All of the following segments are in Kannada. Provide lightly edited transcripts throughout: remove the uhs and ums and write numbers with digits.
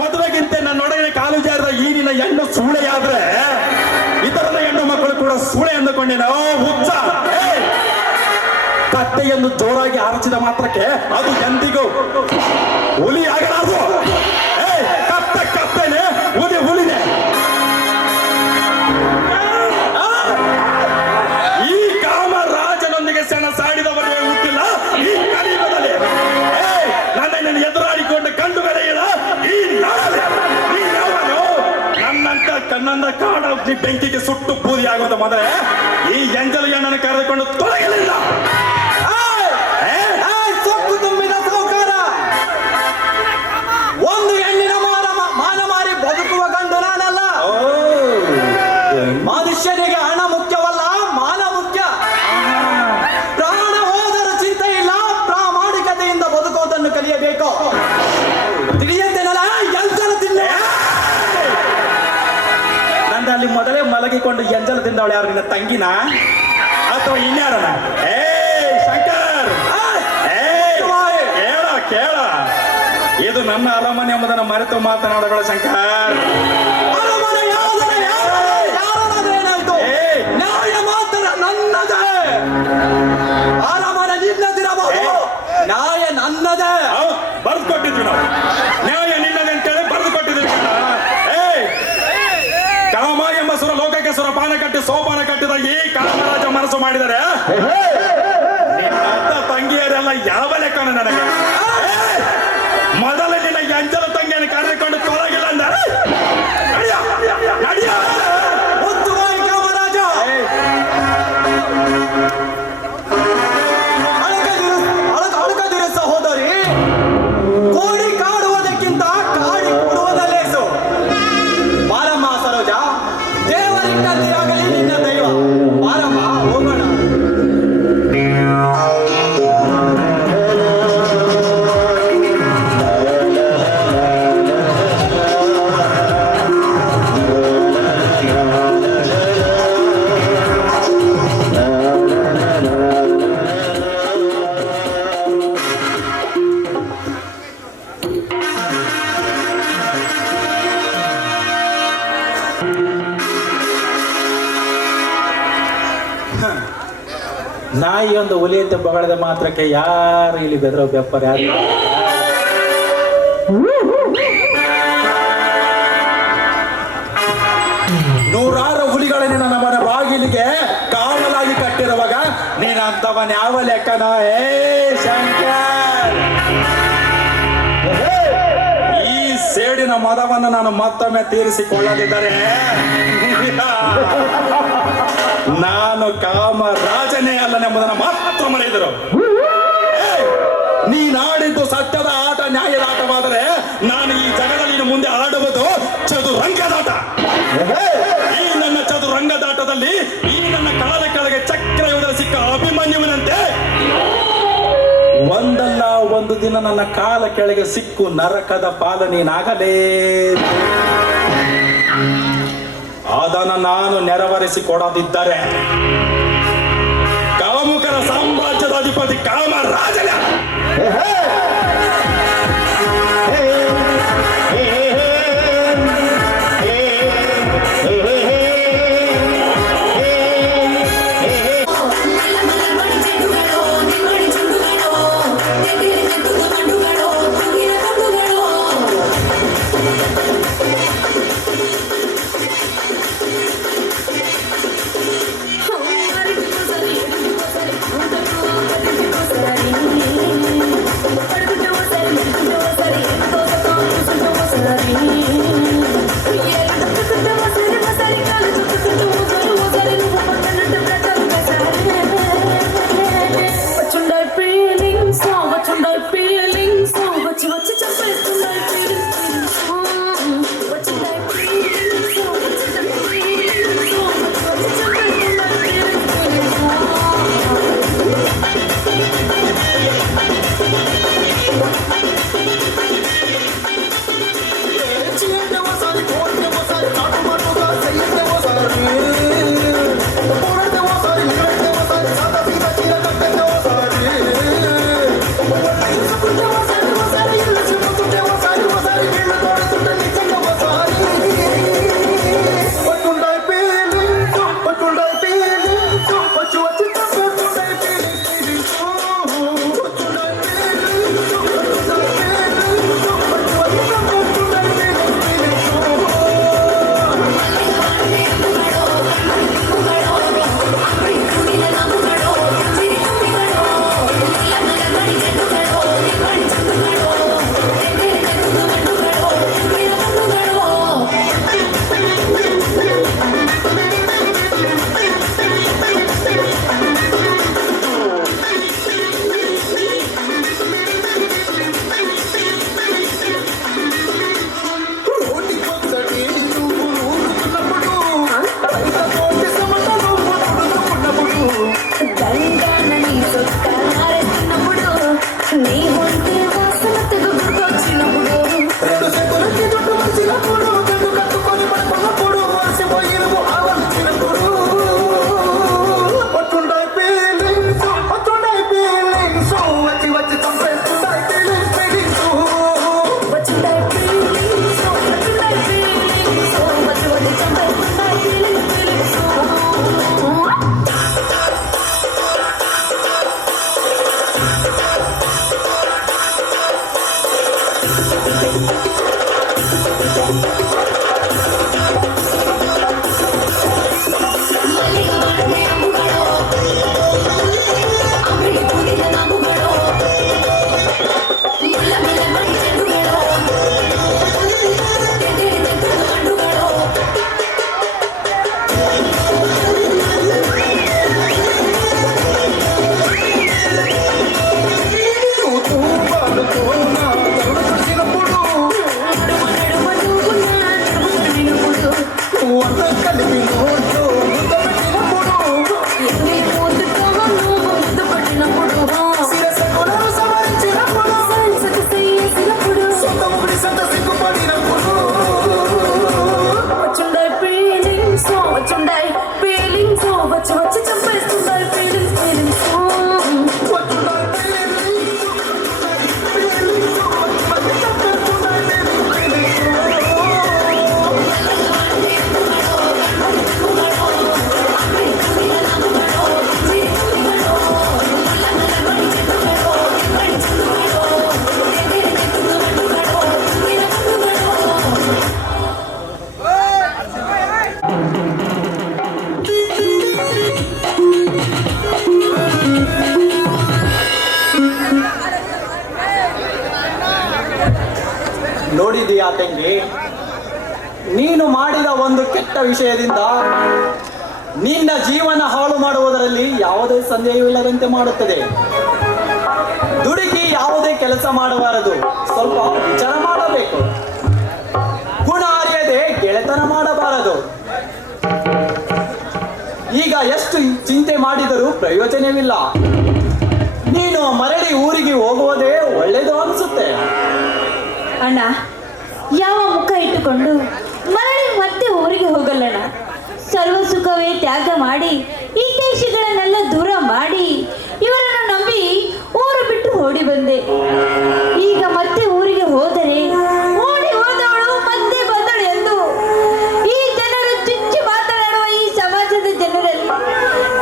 ಮದುವೆಗಿಂತ ನನ್ನೊಡನೆ ಕಾಲು ಜಾರದ ಈ ನಿನ್ನ ಹೆಣ್ಣು ಸೂಳೆಯಾದ್ರೆ ಇತರನ ಹೆಣ್ಣು ಮಕ್ಕಳು ಕೂಡ ಸೂಳೆ ಅಂದುಕೊಂಡೇನ ಹುಚ್ಚ. ಕತ್ತೆಯನ್ನು ಜೋರಾಗಿ ಆರಿಸಿದ ಮಾತ್ರಕ್ಕೆ ಅದು ಎಂದಿಗೂ ಹುಲಿ ಆಗಲಾರದು. ಕತ್ತೆ ಕತ್ತೆನೆ, ಹುಲಿ ಹುಲಿನೇ. ಈ ಕಾಮರಾಜನೊಂದಿಗೆ ಸೆಣಸಾಡಿದವರೇ ಹುಟ್ಟಿಲ್ಲ ಈ ಕಲಿಯುಗದಲ್ಲಿ. ನನ್ನನ್ನು ಎದುರಾಡಿಕೊಂಡು ಕಂಡು ಬೆಳೆಯಿಲ್ಲ ಈ ನಾಳೆ. ನನ್ನಂತ ಕಣ್ಣನ್ನ ಕಾಡ ಬೆಂಕಿಗೆ ಸುಟ್ಟು ಬೂದಿ ಆಗೋದ ಮೊದಲೇ ಈ ಎಂಜಲು ಹೆಣ್ಣನ್ನು ಕರೆದುಕೊಂಡು ತೊಲಗಲಿಲ್ಲ. ಸೊಕ್ಕು ತುಂಬಿದ ಸೌಕಾರ, ಒಂದು ಹೆಣ್ಣಿನ ಮಾನ ಮಾರಿ ಬದುಕುವ ಗಂಡು ನಾನಲ್ಲ. ಮನುಷ್ಯನಿಗೆ ಹಣ ಮುಖ್ಯವಲ್ಲ, ಮಾನ ಮುಖ್ಯ. ಪ್ರಾಣ ಹೋದರೂ ಚಿಂತೆ ಇಲ್ಲ, ಪ್ರಾಮಾಣಿಕತೆಯಿಂದ ಬದುಕುವುದನ್ನು ಕಲಿಯಬೇಕು. ತಿಳಿಯುತ್ತೇನಲ್ಲ ಎಂಜಲ ತಿನ್ನ. ನಂದಲ್ಲಿ ಮೊದಲೇ ಮಲಗಿಕೊಂಡು ಎಂಜಲ ತಿಂದವಳು ಯಾರು, ನಿನ್ನ ತಂಗಿನ ಅಥವಾ ಇನ್ಯಾರನ? ಶಂಕರ್, ಕೇಳ, ಇದು ನನ್ನ ಅರಮನೆ ಎಂಬುದನ್ನು ಮರೆತು ಮಾತನಾಡಬೇಡ ಶಂಕರ್. ನ್ಯಾಯ ಮಾತ್ರ ನನ್ನದೇ. ಅರಮನೆ ನಿನ್ನದಿರಬಹುದು, ನ್ಯಾಯ ನನ್ನದೇ. ಬರೆದು ಕೊಟ್ಟಿದ್ವಿ ನಾವು, ನ್ಯಾಯ ನಿನ್ನದೇ ಅಂತೇಳಿ ಬರೆದು ಕೊಟ್ಟಿದ್ವಿ. ಕಾಮ ಎಂಬ ಸುರ ಲೋಕಕ್ಕೆ ಸುರಪಾನ ಕಟ್ಟಿ ಸೋಪಾನ ಕಟ್ಟಿದ ಈ ಕಾಮರಾಜ ಮನಸ್ಸು ಮಾಡಿದರೆ ನಿನ್ನ ತಂಗಿಯರೆಲ್ಲ ಯಾವ ಲೆಕ್ಕನ ನನಗೆ? ಮೊದಲ ನಿನ್ನ ಎಂಜಲ ತಂಗಿಯನ್ನು ಕರೆದುಕೊಂಡು ತೊಲಗಿಲ್ಲ ಅಂದರೆ ಕಾಮರಾಜ, ಅಳಕದಿರು ಸಹೋದರಿ. ಕೋಡಿ ಕಾಡುವುದಕ್ಕಿಂತ ಕಾಡಿ ಕೊಡುವುದಲ್ಲೇಸು. ಬಾರಮ್ಮ ಸರೋಜ, ದೇವರಿಟ್ಟಂತೆಯಾಗಲಿ ನಿನ್ನ ದೈವ. ಬಾರಮ್ಮ ಹೋಗೋಣ. ನಾಯಿ ಒಂದು ಹುಲಿಯಂತ ಬಗಳದ ಮಾತ್ರಕ್ಕೆ ಯಾರು ಇಲ್ಲಿ ಬೆದರೋ ಬೆಪ್ಪರ್ ಯಾರು? ನೂರಾರು ಹುಲಿಗಳನ್ನ ನನ್ನ ಮನ ಬಾಗಿಲಿಗೆ ಕಾವಲಾಗಿ ಕಟ್ಟಿರುವಾಗ ನೀನಂತವನ್ ಯಾವ ಲೆಕ್ಕನ? ಶಂಕರ್, ಈ ಸೇಡಿನ ಮದವನ್ನು ನಾನು ಮತ್ತೊಮ್ಮೆ ತೀರಿಸಿಕೊಳ್ಳದಿದ್ದರೆ ನಾನು ಕಾಮರಾಜನೇ ಅಲ್ಲನೆಂಬುದನ್ನು ಮಾತ್ರ ಮರೆಯಿದರು. ನೀನಾಡಿದ್ದು ಸತ್ಯದ ಆಟ, ನ್ಯಾಯದ ಆಟವಾದರೆ ನಾನು ಈ ಜಗದಲ್ಲಿ ಮುಂದೆ ಆಡುವುದು ಚದುರಂಗದಾಟ. ಈ ನನ್ನ ಚದುರಂಗದಾಟದಲ್ಲಿ ಈ ನನ್ನ ಕಾಲ ಕೆಳಗೆ ಚಕ್ರಯುಗದ ಸಿಕ್ಕ ಅಭಿಮನ್ಯುವಿನಂತೆ ಒಂದಲ್ಲ ಒಂದು ದಿನ ನನ್ನ ಕಾಲ ಕೆಳಗೆ ಸಿಕ್ಕು ನರಕದ ಪಾಲ ನೀನಾಗಲೇ. ಅದನ್ನು ನಾನು ನೆರವೇರಿಸಿಕೊಡದಿದ್ದರೆ ಕಾಮುಕರ ಸಾಮ್ರಾಜ್ಯದ ಅಧಿಪತಿ ಕಾಮರಾಜನ Sorry. ನೋಡಿದೀಯಾ ತಂಗಿ, ನೀನು ಮಾಡಿದ ಒಂದು ಕೆಟ್ಟ ವಿಷಯದಿಂದ ನಿನ್ನ ಜೀವನ ಹಾಳು ಮಾಡುವುದರಲ್ಲಿ ಯಾವುದೇ ಸಂದೇಹವಿಲ್ಲದಂತೆ ಮಾಡುತ್ತದೆ. ದುಡುಕಿ ಯಾವುದೇ ಕೆಲಸ ಮಾಡಬಾರದು, ಸ್ವಲ್ಪ ವಿಚಾರ ಮಾಡಬೇಕು. ಗುಣ ಅರಿಯದೆ ಗೆಳೆತನ ಮಾಡಬಾರದು. ಈಗ ಎಷ್ಟು ಚಿಂತೆ ಮಾಡಿದರೂ ಪ್ರಯೋಜನವಿಲ್ಲ. ನೀನು ಮರಳಿ ಊರಿಗೆ ಹೋಗುವುದೇ ಒಳ್ಳೆಯದು ಅನಿಸುತ್ತೆ. ಅಣ್ಣ, ಯಾವ ಮುಖ ಇಟ್ಟುಕೊಂಡು ಮರಳಿ ಮತ್ತೆ ಊರಿಗೆ ಹೋಗಲ್ಲಣ್ಣ. ಸರ್ವ ಸುಖವೇ ತ್ಯಾಗ ಮಾಡಿ ಹಿತೈಷಿಗಳನ್ನೆಲ್ಲ ದೂರ ಮಾಡಿ ಇವರನ್ನು ನಂಬಿ ಊರು ಬಿಟ್ಟು ಓಡಿ ಬಂದೆ. ಈಗ ಮತ್ತೆ ಊರಿಗೆ ಹೋದರೆ ಓಡಿ ಹೋದವಳು ಮತ್ತೆ ಬಂದಳು ಎಂದು ಈ ಜನರು ಚುಚ್ಚಿ ಮಾತನಾಡುವ ಈ ಸಮಾಜದ ಜನರಲ್ಲಿ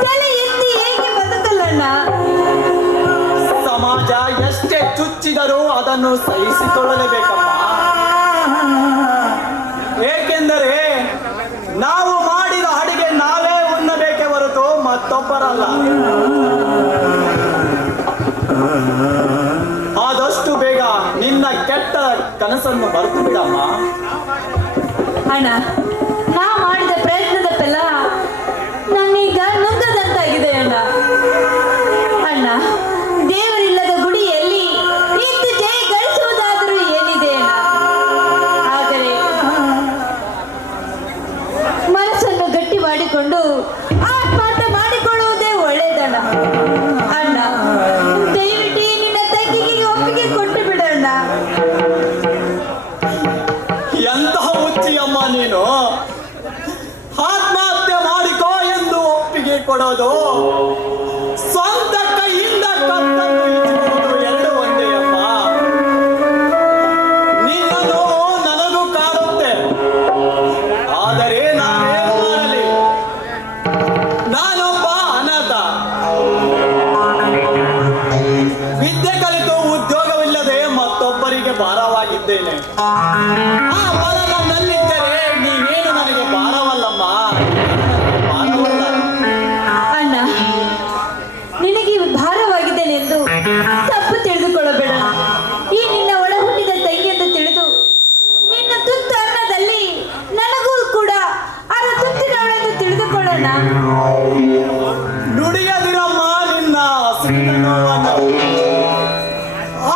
ತಲೆ ಎತ್ತಿ ಹೇಗೆ ಬದುಕಲ್ಲಣ್ಣ? ಸಮಾಜ ಎಷ್ಟೇ ಚುಚ್ಚಿದರೂ ಅದನ್ನು ಸಹಿಸಿಕೊಳ್ಳಲೇಬೇಕಮ್ಮ. ಏಕೆಂದರೆ ನಾವು ಮಾಡಿದ ಅಡಿಗೆ ನಾವೇ ಉಣ್ಣಬೇಕೇ ಹೊರತು ಮತ್ತೊಬ್ಬರಲ್ಲ. ಆದಷ್ಟು ಬೇಗ ನಿನ್ನ ಕೆಟ್ಟ ಕನಸನ್ನು ಮರೆತು ಬಿಡಮ್ಮ. ಅಣ್ಣ, ನಾ ಮಾಡಿದ ಪ್ರಯತ್ನದ ಫಲ ನನ್ನೀಗ ನುಂಗದಂತಾಗಿದೆ ಅಣ್ಣ. ಅಣ್ಣ, ದೇವರಿಲ್ಲದ ಗುಡಿಯಲ್ಲಿ ಇದ್ದು ಜಯ ಗಳಿಸುವುದಾದರೂ ಏನಿದೆ ಅಣ್ಣ? ಆದರೆ ಮನಸ್ಸನ್ನು ಗಟ್ಟಿ ಮಾಡಿಕೊಂಡು ಆತ್ಮಹತ್ಯೆ ಮಾಡಿಕೊಳ್ಳುವುದೇ ಒಳ್ಳೆಯದಣ್ಣ. ಅಣ್ಣ, ದಯವಿಟ್ಟು ನಿನ್ನ ತಂಗಿಗೆ ಒಪ್ಪಿಗೆ ಕೊಟ್ಟು ಬಿಡಣ್ಣ. ಎಂತಹ ಹುಚ್ಚಿಯಮ್ಮ ನೀನು! ಆತ್ಮಹತ್ಯೆ ಮಾಡಿಕೋ ಎಂದು ಒಪ್ಪಿಗೆ ಕೊಡೋದು, ಸ್ವಂತ ಕೈಯಿಂದ ಕತ್ತನ್ನು ಇಟ್ಟುಕೊಳ್ಳೋದು ಎರಡು ಒಂದೇ ಅಮ್ಮ. ನಿನ್ನ ನೋವು ನನಗೂ ಕಾಡುತ್ತೆ. ಆದರೆ ನಾನೇನು ಮಾಡಲಿ? ನಾನೊಬ್ಬ ಅನಾಥ. ವಿದ್ಯೆ ಕಲಿತು ಉದ್ಯೋಗವಿಲ್ಲದೆ ಮತ್ತೊಬ್ಬರಿಗೆ ಭಾರವಾಗಿದ್ದೇನೆ. ಆ ಫಲ ನನ್ನಲ್ಲಿದ್ದರೆ ನೀನೇನು ನನಗೆ ಭಾರವಲ್ಲಮ್ಮ, ಭಾರವಲ್ಲ. ಅಣ್ಣ, ನಿನಗೆ ಭಾರವಾಗಿದ್ದೇನೆಂದು ತಪ್ಪು ತಿಳಿದುಕೊಳ್ಳಬೇಡ. ಈ ನಿನ್ನ ಒಳ ಹುಟ್ಟಿದ ತಂಗಿ ಎಂದು ತಿಳಿದು ನಿನ್ನ ತುತ್ತು ಅನ್ನದಲ್ಲಿ ನನಗೂ ಕೂಡ ಅರ ತುತ್ತಿನವಳೆಂದು ತಿಳಿದುಕೊಳ್ಳೋಣ. ನುಡಿಯದಿರಮ್ಮ ನಿನ್ನ ಹಸಿವಿನ ನೋವನ್ನು.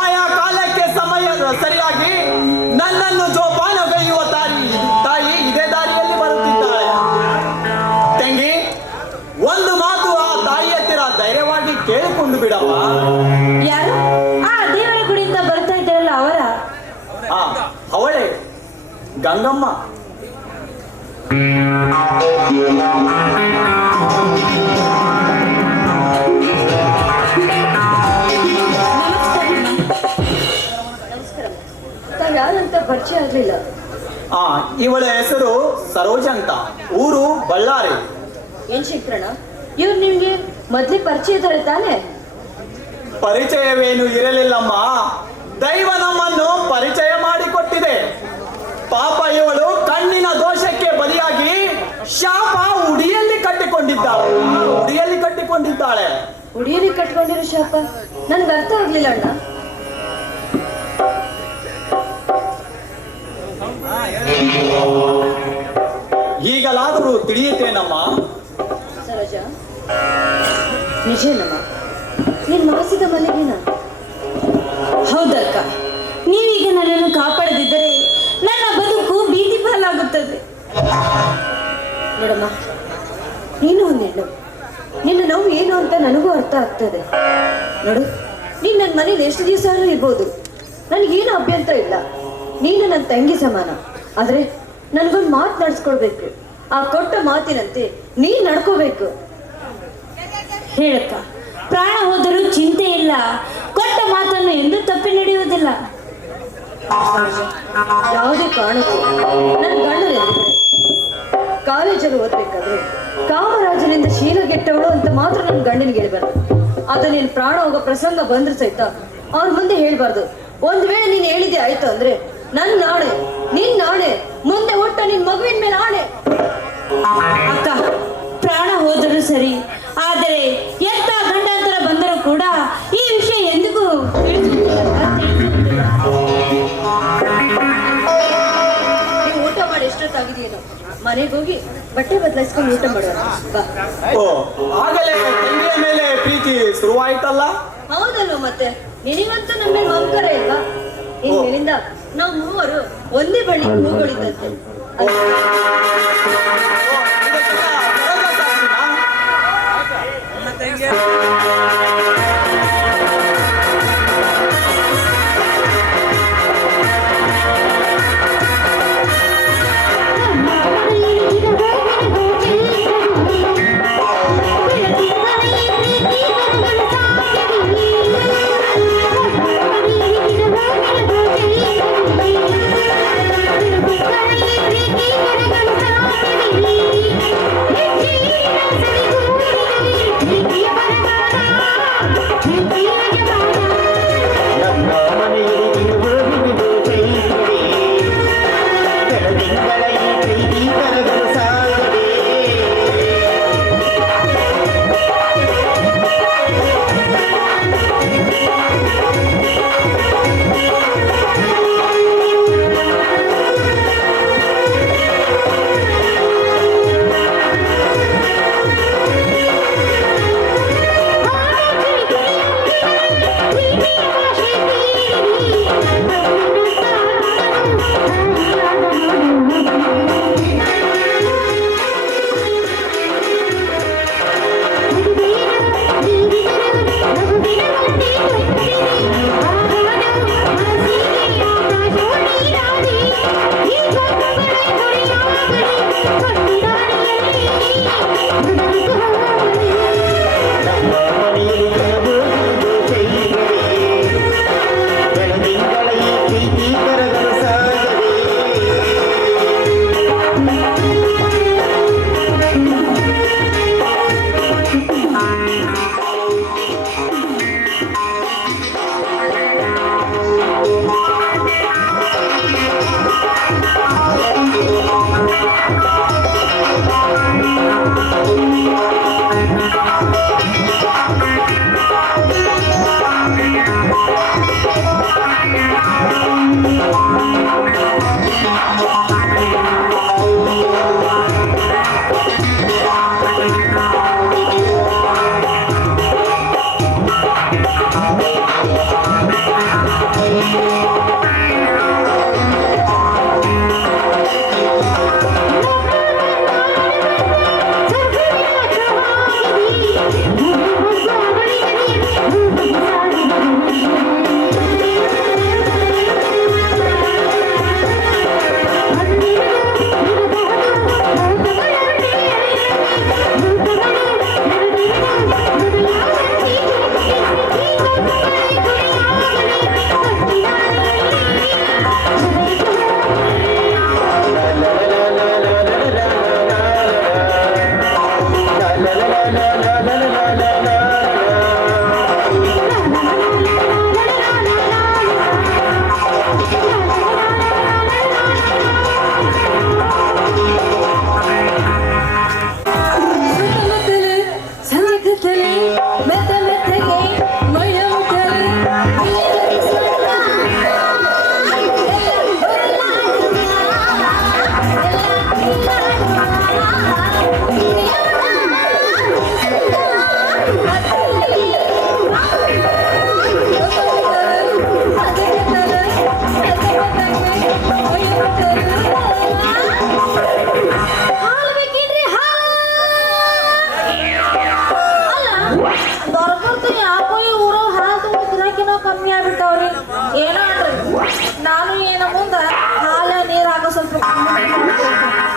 ಆಯಾ ಕಾಲಕ್ಕೆ ಸಮಯದ ಸರಿಯಾಗಿ ನನ್ನನ್ನು ಜೋಪಾನಗೈಯುವ ತಾಯಿ ಇದೇ ದಾರಿಯಲ್ಲಿ ಬರುತ್ತಿದ್ದಾಳೆ. ತಂಗಿ, ಒಂದು ಮಾತು ಆ ತಾಯಿ ಹತ್ತಿರ ಧೈರ್ಯವಾಗಿ ಕೇಳಿಕೊಂಡು ಬಿಡಮ್ಮ. ಯಾರು? ಆ ದೇವರ ಗುಡಿಯಿಂದ ಬರ್ತಾ ಇದ್ದಾರಲ್ಲ ಅವರ? ಅವಳೇ ಗಂಗಮ್ಮ. ತಾವು ಯಾರಂತ ಪರಿಚಯ ಆಗಲಿಲ್ಲ. ಇವಳ ಹೆಸರು ಸರೋಜ ಅಂತ, ಊರು ಬಳ್ಳಾರಿ. ಏನ್ ಶಿಕ್ಷಣ? ಇವ್ರು ನಿಮ್ಗೆ ಮೊದ್ಲೇ ಪರಿಚಯ ಇದ್ದಾರೆ ತಾನೆ? ಪರಿಚಯವೇನು ಇರಲಿಲ್ಲಮ್ಮ. ದೈವ ನಮ್ಮನ್ನು ಪರಿಚಯ ಮಾಡಿಕೊಟ್ಟಿದೆ. ಪಾಪ ಇವಳು ಕಣ್ಣಿನ ದೋಷಕ್ಕೆ ಬಲಿಯಾಗಿ ಶಾಪ ಉಡಿಯಲ್ಲಿ ಕಟ್ಟಿಕೊಂಡಿದ್ದಾಳೆ. ಉಡಿಯಲ್ಲಿ ಕಟ್ಕೊಂಡಿರೋ ಶಾಪ ನನ್ಗೆ ಅರ್ಥ ಆಗ್ಲಿಲ್ಲ ಅಣ್ಣ. ಈಗಲಾದರೂ ತಿಳಿಯುತ್ತೇನಮ್ಮ. ಸರೋಜ, ನಿಜನಮ್ಮ ನೀನ್ ಮಾಸಿದ ಮಲ್ಲಿಗೆನ? ಹೌದಕ್ಕ, ನೀವೀಗ ನನ್ನನ್ನು ಕಾಪಾಡದಿದ್ದರೆ ನನ್ನ ಬದುಕು ಬೀದಿ ಪಾಲಾಗುತ್ತದೆ. ನೋಡಮ್ಮ, ನೀನು ಒಂದು ಹೆಣ್ಣು, ನಿನ್ನ ನೋವು ಏನು ಅಂತ ನನಗೂ ಅರ್ಥ ಆಗ್ತದೆ. ನೋಡು, ನೀನು ನನ್ನ ಮನೇಲಿ ಎಷ್ಟು ದಿವಸ ಇರ್ಬೋದು, ನನಗೇನು ಅಭ್ಯಂತರ ಇಲ್ಲ. ನೀನು ನನ್ನ ತಂಗಿ ಸಮಾನ. ಆದರೆ ನನಗೊಂದು ಮಾತು ನಡೆಸ್ಕೊಡ್ಬೇಕು. ಆ ಕೊಟ್ಟ ಮಾತಿನಂತೆ ನೀನು ನಡ್ಕೋಬೇಕು. ಹೇಳಕ್ಕ, ಪ್ರಾಣ ಹೋದರೂ ಚಿಂತೆ ಇಲ್ಲ, ಕೊಟ್ಟ ಮಾತನ್ನು ಎಂದೂ ತಪ್ಪಿ ನಡೆಯುವುದಿಲ್ಲ. ಯಾವುದೇ ಕಾರಣಕ್ಕೂ ನನ್ನ ಗಂಡನೆಂದಿದ್ರೆ ಕಾಲೇಜಲ್ಲಿ ಓದ್ಬೇಕಾದ್ರೆ ಕಾಮರಾಜನಿಂದ ಶೀಲಗೆಟ್ಟವಳು ಅಂತ ಮಾತ್ರ ನನ್ನ ಗಂಡನಿಗೆ ಹೇಳ್ಬಾರ್ದು. ಅದು ನೀನು ಪ್ರಾಣ ಹೋಗೋ ಪ್ರಸಂಗ ಬಂದ್ರೆ ಸಹಿತ ಅವ್ರ ಮುಂದೆ ಹೇಳ್ಬಾರ್ದು. ಒಂದ್ ವೇಳೆ ನೀನು ಹೇಳಿದ್ದೆ ಆಯ್ತು ಅಂದ್ರೆ ನನ್ನ ನಾಣೆ, ನಿನ್ ನಾಣೆ, ಮುಂದೆ ಹುಟ್ಟ ನಿನ್ ಮಗುವಿನ ಮೇಲೆ ಆಣೆ. ಅಕ್ಕ, ಪ್ರಾಣ ಹೋದರೂ ಸರಿ, ಆದರೆ ಎಂತ ಗಂಡಾಂತರ ಬಂದರೂ ಕೂಡ ಈ ವಿಷಯ ಎಂದಿಗೂ ನೀವು ಊಟ ಮಾಡಿ ಎಷ್ಟೊತ್ತಾಗಿದೆಯೇನೋ, ಮನೆಗೆ ಹೋಗಿ ಬಟ್ಟೆ ಬದಲಾಯಿಸ್ಕೊಂಡು ಊಟ ಮಾಡೋಣ ಬಾ. ಓ, ಆಗಲೇ ತಂಗಿಯ ಮೇಲೆ ಪ್ರೀತಿ ಶುರುವಾಯ್ತಲ್ಲ? ಹೌದಲ್ವ, ಮತ್ತೆ ನಿನಗಂತೂ ನಮ್ಮ ಮೇಲೆ ಮಮಕಾರ ಇಲ್ವಾ? ಇನ್ಮೇಲಿಂದ ನಾವು ಮೂವರು ಒಂದೇ ಬಳ್ಳಿ ಹೂಗಳಿದ್ದಂತೆ. Thank you.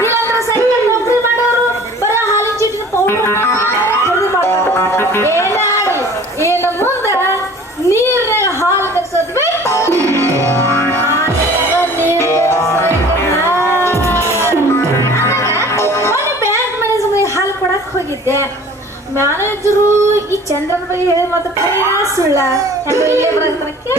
ಇಲ್ಲಾಂದ್ರೆ ಸೈಕಲ್ ನೌಕರಿ ಮಾಡೋರು ಬರ ಹಾಲಿನ ಚೀಟಿನ ಪೌಡರ್ ಖರೀದಿ ಮಾಡ್ತಾರೆ. ಏನಾಡಿ ಏನು ಮುಂದ ನೀರ್ನಾಗ ಹಾಲು ಕರ್ಸೋದ್ ಬೇಕು, ಮೊನ್ನೆ ಬ್ಯಾಂಕ್ ಮ್ಯಾನೇಜರ್ ಹಾಲು ಕೊಡಕ್ ಹೋಗಿದ್ದೆ. ಮ್ಯಾನೇಜರು ಈ ಚಂದ್ರನ ಬಗ್ಗೆ ಹೇಳಿ ಮಾತ್ರ ಕೈಯ ಸುಳ್ಳ ಹೆಂಗ ಇಲ್ಲೇ ಬರಕ್ಕೆ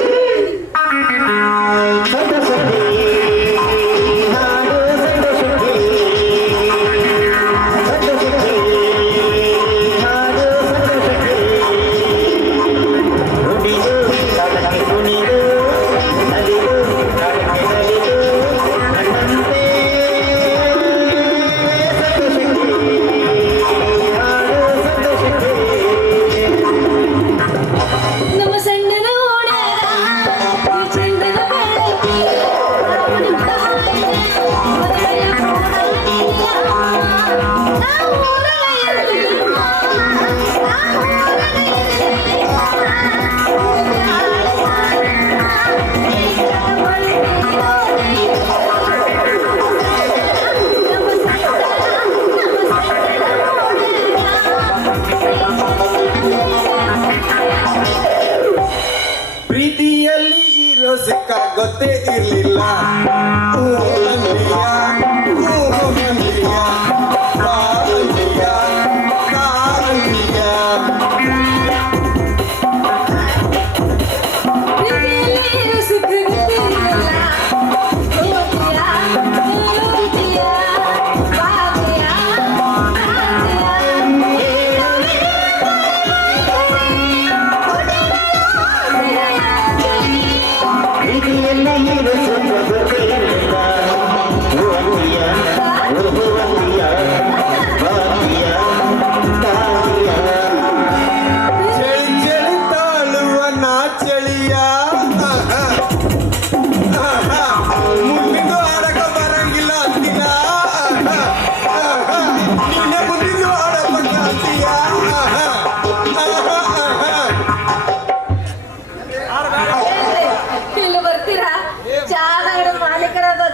ಪ್ರೀತಿಯಲ್ಲಿ ಇರೋ ಸಿಕ್ಕ ಗೊತ್ತೇ ಇರ್ಲಿಲ್ಲ.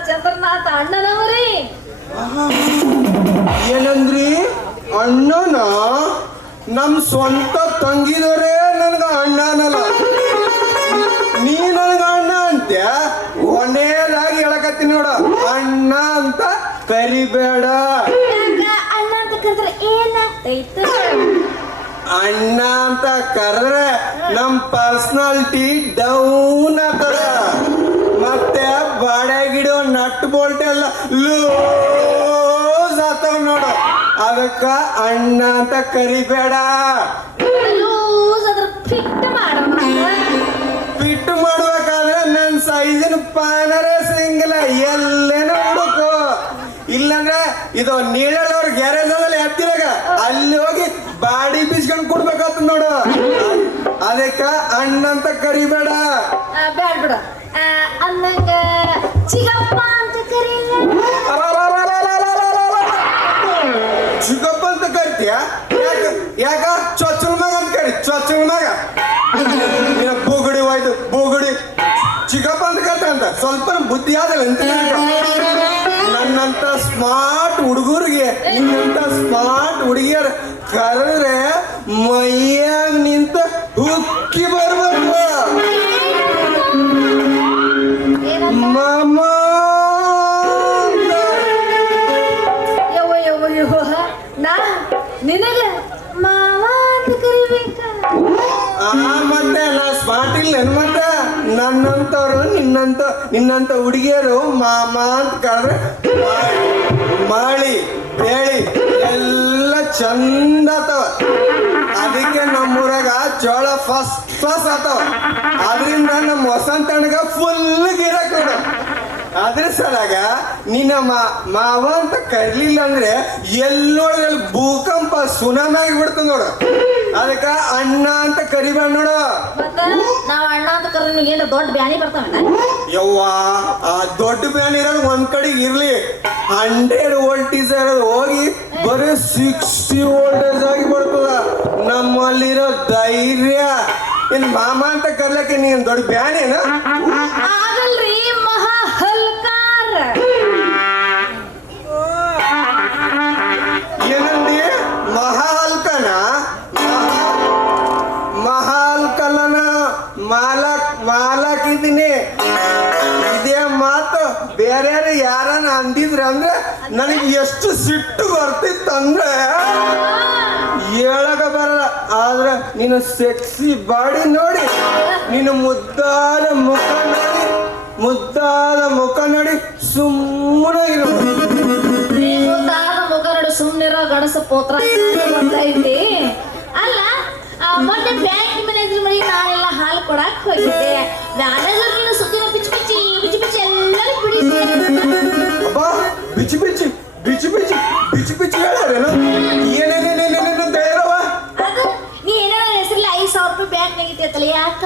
ಚಂದ್ರನಾಥ ಅಣ್ಣನವರೇ. ಏನಂದ್ರಿ? ಅಣ್ಣನ? ನಮ್ ಸ್ವಂತ ತಂಗಿದವರೇ ನನ್ಗ ಅಣ್ಣ ಅನ್ನಲ್ಲ. ನೀ ನನ್ಗ ಅಣ್ಣ ಅಂತ್ಯ ಒಂದೇದಾಗಿ ಹೇಳಕತ್ತೀನಿ ನೋಡ, ಅಣ್ಣ ಅಂತ ಕರಿಬೇಡ. ಅಣ್ಣ ಅಂತ ಕರೆದ್ರೆ ಏನಾಗ್ತೈತೆ? ಅಣ್ಣ ಅಂತ ಕರೆದ್ರೆ ನಮ್ ಪರ್ಸನಾಲಿಟಿ ಡೌನ್ ಆಗ್ತದ. ಮತ್ತೆ ಬಾಡೆ ಗಿಡೋ ನಟ್ ಬೋಲ್ಟ್ ಎಲ್ಲ ಲೂಸ್ ಆಗ್ತಾವ ನೋಡು. ಅದಕ್ಕ ಅಣ್ಣ ಅಂತ ಕರಿಬೇಡ. ಫಿಟ್ ಮಾಡ್ಬೇಕಾದ್ರೆ ನನ್ನ ಸೈಜಿನ ಪಾನರೇ ಸಿಂಗಲ ಎಲ್ಲೇನೋ ಹುಡುಕು. ಇಲ್ಲಂದ್ರೆ ಇದು ನೀಳಲ್ಲವ್ರ ಗ್ಯಾರೇಜ್ ಅಲ್ಲಿ ಹತ್ತಿರಾಗ ಅಲ್ಲಿ ಹೋಗಿ ಬಾಡಿ ಬೀಸ್ಕೊಂಡು ಕೊಡ್ಬೇಕಾಗ್ತದ ನೋಡು. ಅದಕ್ಕ ಅಣ್ಣ ಅಂತ ಕರಿಬೇಡ. ಬೇಡ ಬಿಡ ಅನ್ನಂಗ ಚಿಗಪ್ಪ ಅಂತ ಕರೀಲ್ಲ. ಚಿಗಪ್ಪ ಅಂತ ಕರಿತೀಯ? ಯಾಕ ಚೊಚ್ಚಲ ಮಗ ಅಂತ ಕರಿ. ಚೊಚ್ಚಲ ಮಗ ಬುಗುಡಿ ಹೋಯ್ತು ಬುಗುಡಿ. ಚಿಗಪ್ಪ ಅಂತ ಕರಿತಂತ ಸ್ವಲ್ಪ ಬುದ್ಧಿ ಆದಲ್ಲ ಅಂತ. ನನ್ನಂತ ಸ್ಮಾರ್ಟ್ ಹುಡುಗರಿಗೆ ನಿನ್ನಂತ ಸ್ಮಾರ್ಟ್ ಹುಡುಗಿಯರ್ ಕರೆದ್ರೆ ಮೈಯಾಗ ನಿಂತ ಹುಕ್ಕಿ ಬರ್ಬೇಕು. ಮಾಮ ನಾ ನಿನಗ ಮಾವ ಅಂತ ಕರಿಬೇಕ? ಮತ್ತೆ ನಾ ಸ್ಮಾರ್ಟ್ ಇಲ್ಲ ಮತ್ತೆ. ನನ್ನಂತವ್ರು ನಿನ್ನಂತ ಹುಡುಗಿಯರು ಮಾಮ ಅಂತ ಕರೆದ್ರೆ ಮಾಳಿ ಬೇಳಿ ಎಲ್ಲ ಚಂದ ಆತವ. ಅದಕ್ಕೆ ನಮ್ಮೂರಾಗ ಜೋಳ ಫಸ್ಟ್ ಕ್ಲಾಸ್ ಆತವ. ಅದರಿಂದ ನಮ್ಮ ವಸಂತಣ್ಣಗ ಫುಲ್ ಗಿರಾಕ್ ನೋಡು. ಅದ್ರ ಸಲಾಗ ನಿನ್ನ ಮಾವ ಅಂತ ಕರ್ಲಿಲ್ಲ ಅಂದ್ರೆ ಎಲ್ಲೋಳಿ ಭೂಕಂಪ ಸುನಾಮಿ ಆಗಿಬಿಡ್ತದ ನೋಡು. ಅದಕ್ಕ ಅಣ್ಣ ಅಂತ ಕರಿಬೇಡ ನೋಡು. ನಾವ್ ಅಣ್ಣ ಅಂತ ಕರೀ ಏನ ದೊಡ್ಡ ಬ್ಯಾನಿ ಬರ್ತಾವ? ಯವ್ವ ಆ ದೊಡ್ಡ ಬ್ಯಾನ್ ಇರೋದು ಒಂದ್ ಕಡೆ ಇರ್ಲಿ. 100 ವೋಲ್ಟೇಜ್ ಇರೋದು ಹೋಗಿ ಬರೀ 60 ವೋಲ್ಟೇಜ್ ಆಗಿ ಬರ್ತದ. ನಮ್ಮಲ್ಲಿರೋ ಧೈರ್ಯ ಇನ್ ಮಾಮ ಅಂತ ಕರ್ಲಕ್ಕೆ ನೀನ್ ದೊಡ್ಡ ಬ್ಯಾನ್ ಏನ? ಆಗಲ್ರಿ, ಮಹಾ ಹಲ್ಕಾರ. ಬೇರೆ ಯಾರನ್ನ ಅಂದಿದ್ರ ಅಂದ್ರೆ ನನಗೆ ಎಷ್ಟು ಸಿಟ್ಟು ಬರ್ತಿತ್ತಂದ್ರೆ ಹೇಳಕ ಬರಲ್ಲ. ಆದ್ರೆ ನಿನ್ನ ಸೆಕ್ಸಿ ಬಾಡಿ ನೋಡಿ, ನಿನ್ನ ಮುದ್ದಾದ ಮುಖ ನೋಡಿ ಸುಮ್ಮನೆ ಇರೋದು. ಮುಖ ನೋಡಿ ಸುಮ್ಮನಿರೋ ಗಣಸ ಪೋತ್ರ ಗೊತ್ತೈತಿ. ಅಲ್ಲ ಮೊನ್ನೆ ಬ್ಯಾಂಕ್ ಮ್ಯಾನೇಜರ್ ಮನೆಗೆ ನಾನೆಲ್ಲ ಹಾಲು ಕೊಡಕ್ ಹೋಗಿದ್ದೆ. ಮ್ಯಾನೇಜರ್ ನೀನು ಸುದ್ದಿನ ಬಿಚ್ಚಿ ಎಲ್ಲರೂ ಬಿಡಿಸಿ ಅಬ್ಬಾ ಬಿಚ್ಚಿ ಹೇಳಾರೇನು? ಏನೇನೇನೇನೇನು ಧೈರ್ಯವ? ಅದು ನೀ ಏನೋ ಹೆಸರಲ್ಲಿ 5,000 ರೂಪಾಯಿ ಬ್ಯಾಂಕ್ನಾಗ ಇಟ್ಟಿರ್ತಲ್ಲ, ಯಾಕ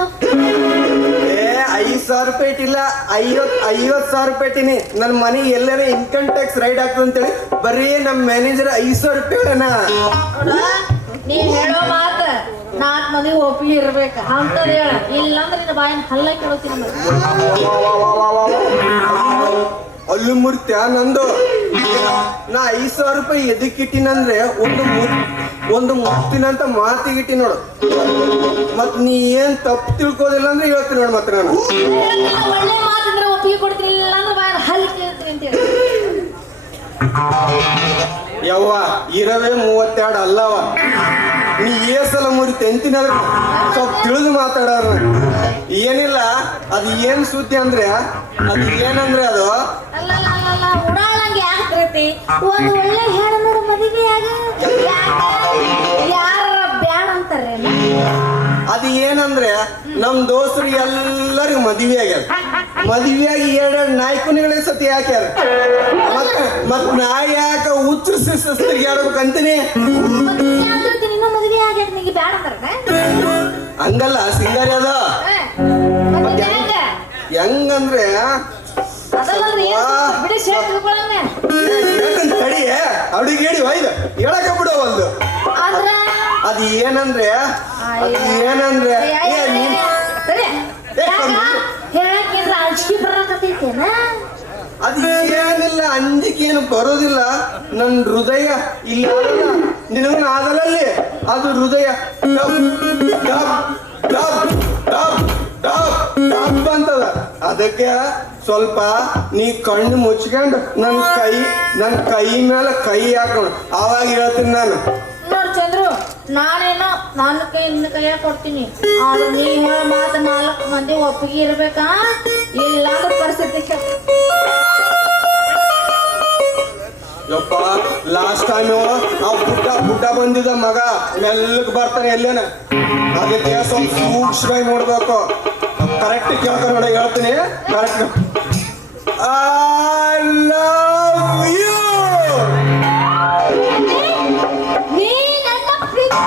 5,000 ರೂಪಾಯಿ ಇಟ್ಟಿಲ್ಲ, 50,000 ರೂಪಾಯಿ ಇಟ್ಟಿನಿ. ನನ್ನ ಮನೆಗೆ ಎಲ್ಲಾರ ಇನ್ಕಮ್ ಟ್ಯಾಕ್ಸ್ ರೈಡ್ ಆಗ್ತದೆ ಅಂತೇಳಿ ಬರೀ ನಮ್ಮ ಮ್ಯಾನೇಜರ್ 5,000 ರೂಪಾಯಿ ಹೇಳಣ. ನೀ ಹೇಳೋ ಮಾತ 4 ಮಂದಿ ಒಪ್ಪಿಗೆ ಇರ್ಬೇಕು ಅಂತೇಳಿ ಹೇಳ, ಇಲ್ಲಾಂದ್ರೆ ನಿನ್ನ ಬಾಯಿನ ಹಲ್ಲಾಕಿ ಕೊಡ್ತೀನಿ. ಅಲ್ಲು ಮುರ್ತ್ಯ ನಂದು. ನಾ 5,000 ರೂಪಾಯಿ ಎದಕ್ಕೆ ಇಟ್ಟಿನಂದ್ರೆ ಒಂದು ಮುತ್ತಿನಂತ ಮಾತಿಗಿಟ್ಟಿ ನೋಡು. ಮತ್ ನೀ ಏನ್ ತಪ್ಪು ತಿಳ್ಕೋದಿಲ್ಲ ಅಂದ್ರೆ ಹೇಳ್ತೀನಿ ನೋಡು. ಮತ್ತೆ ನಾನು ಒಳ್ಳೆ ಮಾತಂದ್ರೆ ಒಪ್ಪಿಗೆ ಕೊಡ್ತೀನಿ, ಇಲ್ಲಾಂದ್ರೆ ಬಾಯಿನ ಹಲ್ಲು ಕೇಳ್ತೀನಿ ಅಂತ ಹೇಳಿ. ಯವ್ವ ಇರವೇ 32 ಅಲ್ಲವ. ನೀ ಏಸಲ ಮುರಿತೆ ಅಂತಿನ ಸ್ವಲ್ಪ ತಿಳಿದು ಮಾತಾಡೋರು. ಏನಿಲ್ಲ, ಅದು ಏನ್ ಸುದ್ದಿ ಅಂದ್ರೆ ಅದು ಏನಂದ್ರೆ ಅದು ಅಲ್ಲ ಉಡಾಳಂಗೆ ಯಾಕೆ ಬರುತ್ತೆ? ಒಂದು ಒಳ್ಳೆ ಹೇಳ ನೋಡು ಮದುವೆಯಾಗ ಯಾರ ಬ್ಯಾಡ ಅಂತಾರೆ. ಅದು ಏನಂದ್ರೆ ನಮ್ ದೋಸ್ತರು ಎಲ್ಲರಿಗೂ ಮದುವೆ ಆಗ್ಯಾರ. ಮದುವೆಯಾಗಿ 2 ನಾಯ್ಕುನಿಗಳೇ ಸತಿ ಹಾಕ್ಯಾರ. ಮತ್ ನಾಯಿ ಯಾಕ ಹುಚ್ಚು ಸಸ್ತಿಗೆ ಆಡ್ಬೇಕಂತೀನಿ. ಇನ್ನೂ ಮದುವೆ ಆಗ್ಯಾಕ ನಿಗೆ ಬ್ಯಾಡ ಅಂತಾರೆ. ಹಂಗಲ್ಲ ಸಿಂಗಾರಿ ಅದ ಹೆಂಗಂದ್ರೆ ಬಿಡಿ ಶೇಟ್ ತಿಳ್ಕೊಳಂಗೆ ತಡಿ ಅವ್ರಿಗೆ ಹೇಳಿ ಒಯ್ದು ಹೇಳಕ ಬಿಡೋ ಒಂದು. ಅದು ಏನಂದ್ರೆ ಹೇಳಕ್ಕೇನ್ರ ಅಂಜಿಕೆ ಬರಕತ್ತೈತೇನ? ಅದು ಏನಿಲ್ಲ, ಅಂಜಿಕೇನು ಬರೋದಿಲ್ಲ. ನನ್ನ ಹೃದಯ ಇಲ್ಲ ನಿನಗ ಆಗಲಲ್ಲಿ ಅದು ಹೃದಯ ಡಬ್ ಅಂತದ. ಅದಕ್ಕೆ ಸ್ವಲ್ಪ ನೀ ಕಣ್ಣು ಮುಚ್ಕೊಂಡು ನನ್ನ ಕೈ ಮೇಲೆ ಕೈ ಹಾಕೊಂಡು ಅವಾಗ ಹೇಳ್ತೀನಿ ನಾನು. ನೋಡ್ ಚಂದ್ರು, ನಾನೇನೋ ನನ್ನ ಕೈ ನಿನ್ನ ಕೈಯಾಗ ಕೊಡ್ತೀನಿ. ಆದ್ರೆ ನೀ ಹೇಳೋ ಮಾತು 4 ಮಂದಿ ಒಪ್ಪಿಗೆ ಇರ್ಬೇಕಾ? ಇಲ್ಲಾಂದ್ರೆ ಪರಿಸ್ಥಿತಿ ಯಪ್ಪ ಲಾಸ್ಟ್ ಟೈಮ್ ಬುಡ್ಡ ಬಂದಿದ್ದ ಮಗ ಮೆಲ್ಲಕ್ ಬರ್ತಾನೆ ಎಲ್ಲೇನ. ಅದಕ್ಕೆ ಸ್ವಲ್ಪ ಸೂಕ್ಷ್ಮವಾಗಿ ನೋಡ್ಬೇಕು. ಕರೆಕ್ಟ್ ಕೇಳ್ತಾನೆ ನೋಡಿ, ಹೇಳ್ತೀನಿ ಕರೆಕ್ಟ್. I love you. ನೀ ನನ್ನ ಪ್ರೀತಿ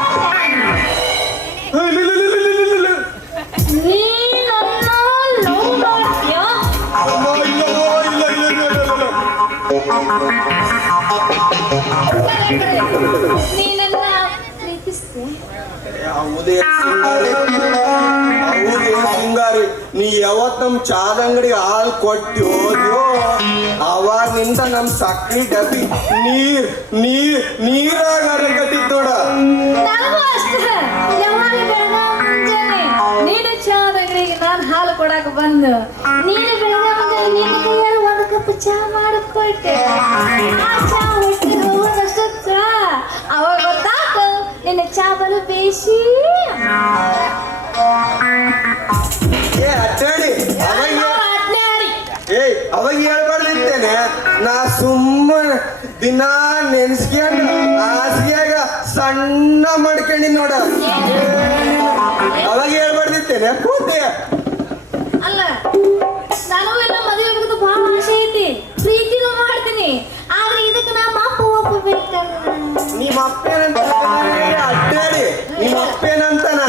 ನೀ ನನ್ನ ಲವ್ ಮಾಡ್ತೀಯಾ? ನೀ ನನ್ನ ಪ್ರೀತಿಸ್ತೀಯ? ಯಾವುದೇ ಸಿಂಗಾರಿ ನೀ ಯಾವತ್ ನಮ್ ಚಾದ ಅಂಗಡಿಗೆ ಹಾಲು ಕೊಟ್ಟಿ ಹೋದ್ಯೋ ಅವಾಗಿಂದ ನಮ್ ಸಕ್ರಿ ಡಬ್ಬಿ ನೀರಾಗತ್ತಿತ್ತು ನೋಡ. ನನಗೂ ಅಷ್ಟೇ. ಯಾವಾಗ ಬೆಳಗಾವಿ ಮುಂಜಾನೆ ನೀನು ಚಹಾದ ಅಂಗಡಿಗೆ ನಾನು ಹಾಲು ಕೊಡಾಕ ಬಂದು ನೀನು ಬೆಳಗಾವಿ ಮುಂಜಾನೆ ನಿನ್ನ ಕೈಯಾಗ 1 ಕಪ್ ಚಹಾ ಮಾಡಿಕೊಟ್ಟೆ. ಆ ಚಹಾ ಹೊಟ್ಟೆ ಹೋಗೋದಷ್ಟ ಅವಾಗ ಗೊತ್ತಾತು ನಿನ್ನ ಚಹಾ ಬಲು ಬೇಸಿ. ಅಡ್ಡಾಡಿ ಅವಾಗ ಹೇಳ್ಬಾರ್ದಿರ್ತೇನೆ. ನಾ ಸುಮ್ಮನೆ ದಿನ ನೆನ್ಸ್ಕೊಂಡು ಹಾಸಿಗೆಯಾಗ ಸಣ್ಣ ಮಾಡ್ಕೊಂಡಿ ನೋಡ. ಅವಾಗ ಹೇಳ್ಬಾರ್ದಿರ್ತೇನೆ ಕೂತೆ. ಅಲ್ಲ ನಾನು ಎಲ್ಲ ಮದುವೆ ಆಗೋದು ಬಹಳ ಆಸೆ ಐತಿ, ಪ್ರೀತಿನೂ ಮಾಡ್ತೀನಿ. ಆದ್ರೆ ಇದಕ್ಕೆ ನಮ್ಮ ಅಪ್ಪ ಒಪ್ಪಬೇಕಲ್ಲ. ನಿಮ್ಮ ಅಪ್ಪೇನಂತ ಅಡ್ಡಾಡಿ ನಿಮ್ಮ ಅಪ್ಪೇನಂತಾನ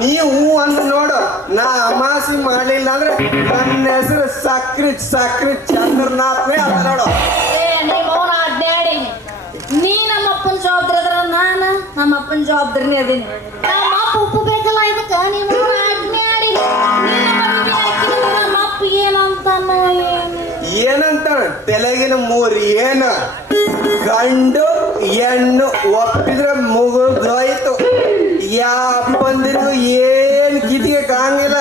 ನೀವು ಅಂದ್ ನೋಡು. ನಾ ಅಮಾಸಿ ಮಾಡಲಿಲ್ಲ ಅಂದ್ರೆ ನನ್ನ ಹೆಸರು ಸಕ್ರಿ ಚಂದ್ರನಾಥ್ನೇ ಅಲ್ಲ ನೋಡು. ನಿಮ್ಮವನ ಅಡ್ಡಾಡಿ ನೀ ನಮ್ಮ ಅಪ್ಪನ ಜವಾಬ್ದಾರಿ ಅದ್ರ, ನಾನು ನಮ್ಮ ಅಪ್ಪನ ಜವಾಬ್ದಾರಿನೇ ಅದೀನಿ. ನಮ್ಮ ಅಪ್ಪ ಒಪ್ಪಬೇಕಲ್ಲ ಇದಕ್ಕೆ. ನಿಮ್ಮವನ ಅಡ್ಡಾಡಿ ನಮ್ಮ ಅಪ್ಪ ಏನಂತಾನ ಏನಂತಾನ ತೆಲಗಿನ 3 ಏನು ಗಂಡು ಹೆಣ್ಣು ಒಪ್ಪಿದ್ರೆ ಮುಗಿದೋಯ್ತು. ಯಾಪಂದಿರಿಗೂ ಏನ್ ಕಿತಿಗೆ ಕಾಣಂಗಿಲ್ಲ.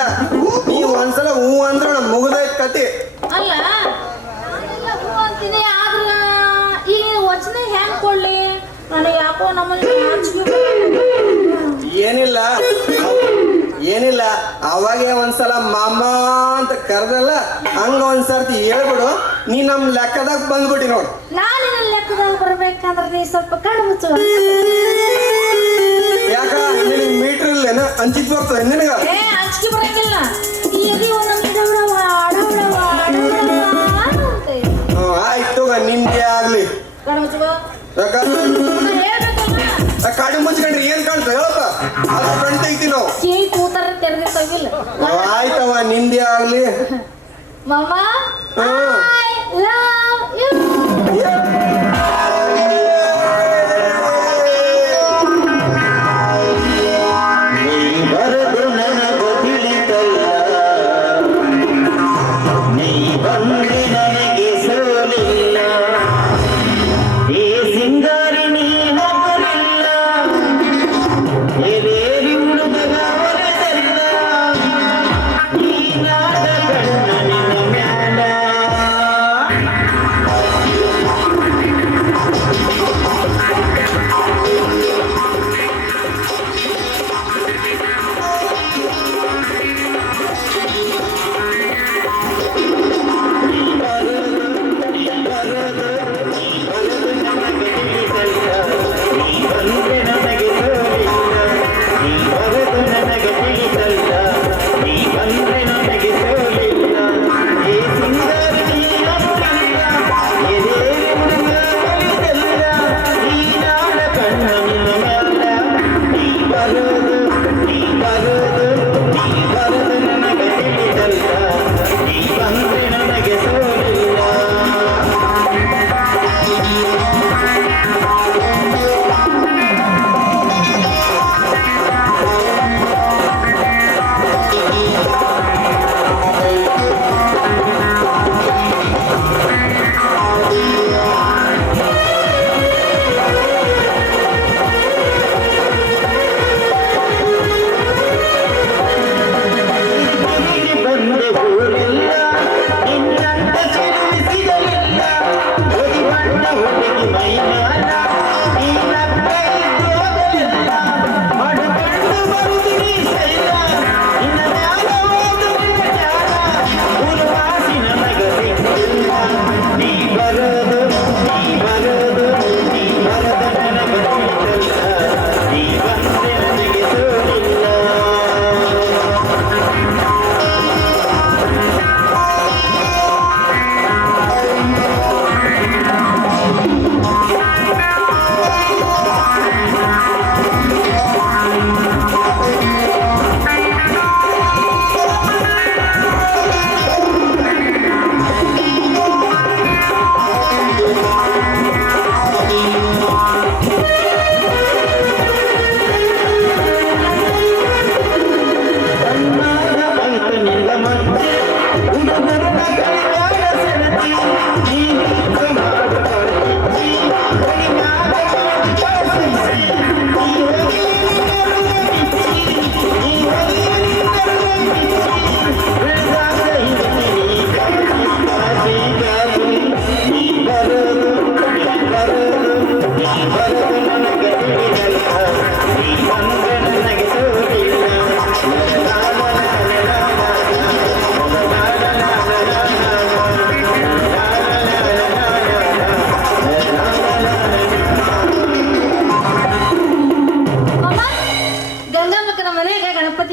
ನೀವ್ ಒಂದ್ಸಲ ಹೂ ಅಂದ್ರ ಮುಗಿದೋಯ್ತು ಕತಿ. ಅಲ್ಲ ಯಾಕೋ ನಮ್ಮಲ್ಲಿ ನಾಚಿಕೆ ಬರ್ತದೆ. ಏನಿಲ್ಲ ಏನಿಲ್ಲ, ಅವಾಗೆ ಒಂದ್ಸಲ ಮಾಮ ಅಂತ ಕರೆದಲ್ಲ, ಹಂಗ ಒಂದ್ಸರ್ತಿ ಹೇಳ್ಬಿಡು, ನೀ ನಮ್ ಲೆಕ್ಕದಾಗ ಬಂದ್ಬಿಟ್ಟಿ ನೋಡು. ನಾನು ನಿನ್ನ ಲೆಕ್ಕದಾಗ ಬರ್ಬೇಕಂದ್ರೆ ನೀ ಸ್ವಲ್ಪ ಕಣ್ಣು ಮುಚ್ಚುವ. ಯಾಕ ನಿನಗ್ ಮೀಟರ್ ಇಲ್ಲೇನ? ಅಂಚಿಕ್ ಬರ್ತದೆ ನಿನಗ? ಏ ಅಂಚಿಕೆ ಬರಂಗಿಲ್ಲ. ಈ ಎದೆ ಒಂದೊಂದು ಡೌಡವ ಡೌಡವ ಡೌಡವ ಅಂತ ಇದೆ. ಆಯ್ತು, ನಿಂದೆ ಆಗ್ಲಿ. ಕಣ್ಣು ಮುಚ್ಚುವ. ಯಾಕ ಹೇಳ್ಬೇಕಲ್ಲ, ಕಾಡಿ ಮುಚ್ಕೊಂಡ್ರಿ ಏನ್ ಕಾಣ್ತ ಹೇಳಪ್ಪ, ಅದು ಕಣ್ ತೆಗಿತೀವಿ ನಾವು. ಕಿವಿ ಕೂತರ ತೆರೆದಿರ್ತಾವಿಲ್ಲ. ಆಯ್ತವ, ನಿಂದೆ ಆಗ್ಲಿ. ಮಾಮ ಐ ಲವ್ ಯು.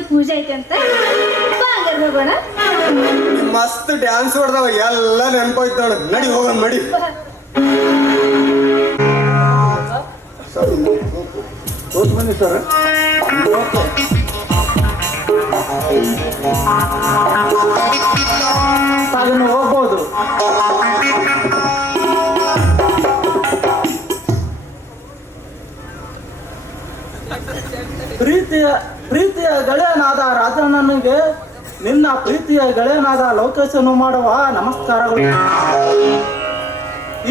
ಪೂಜೆ ಐತೆ ಅಂತ ಬಾ ಹಂಗಾರೆ ಹೋಗೋಣ. ಮಸ್ತ್ ಡ್ಯಾನ್ಸ್ ಹೊಡೆದವ, ಎಲ್ಲ ನೆನಪಾಯ್ತು ನೋಡು. ನಡಿ ಹೋಗೋಣ, ನಡಿ. ಬನ್ನಿ ಸರ್. ಅದನ್ನು ಹೋಗ್ಬೋದು. ಪ್ರೀತಿಯ ಗೆಳೆಯನಾದ ರಾಜಣ್ಣನಿಗೆ ನಿನ್ನ ಪ್ರೀತಿಯ ಗೆಳೆಯನಾದ ಲೋಕೇಶನು ಮಾಡುವ ನಮಸ್ಕಾರಗಳು.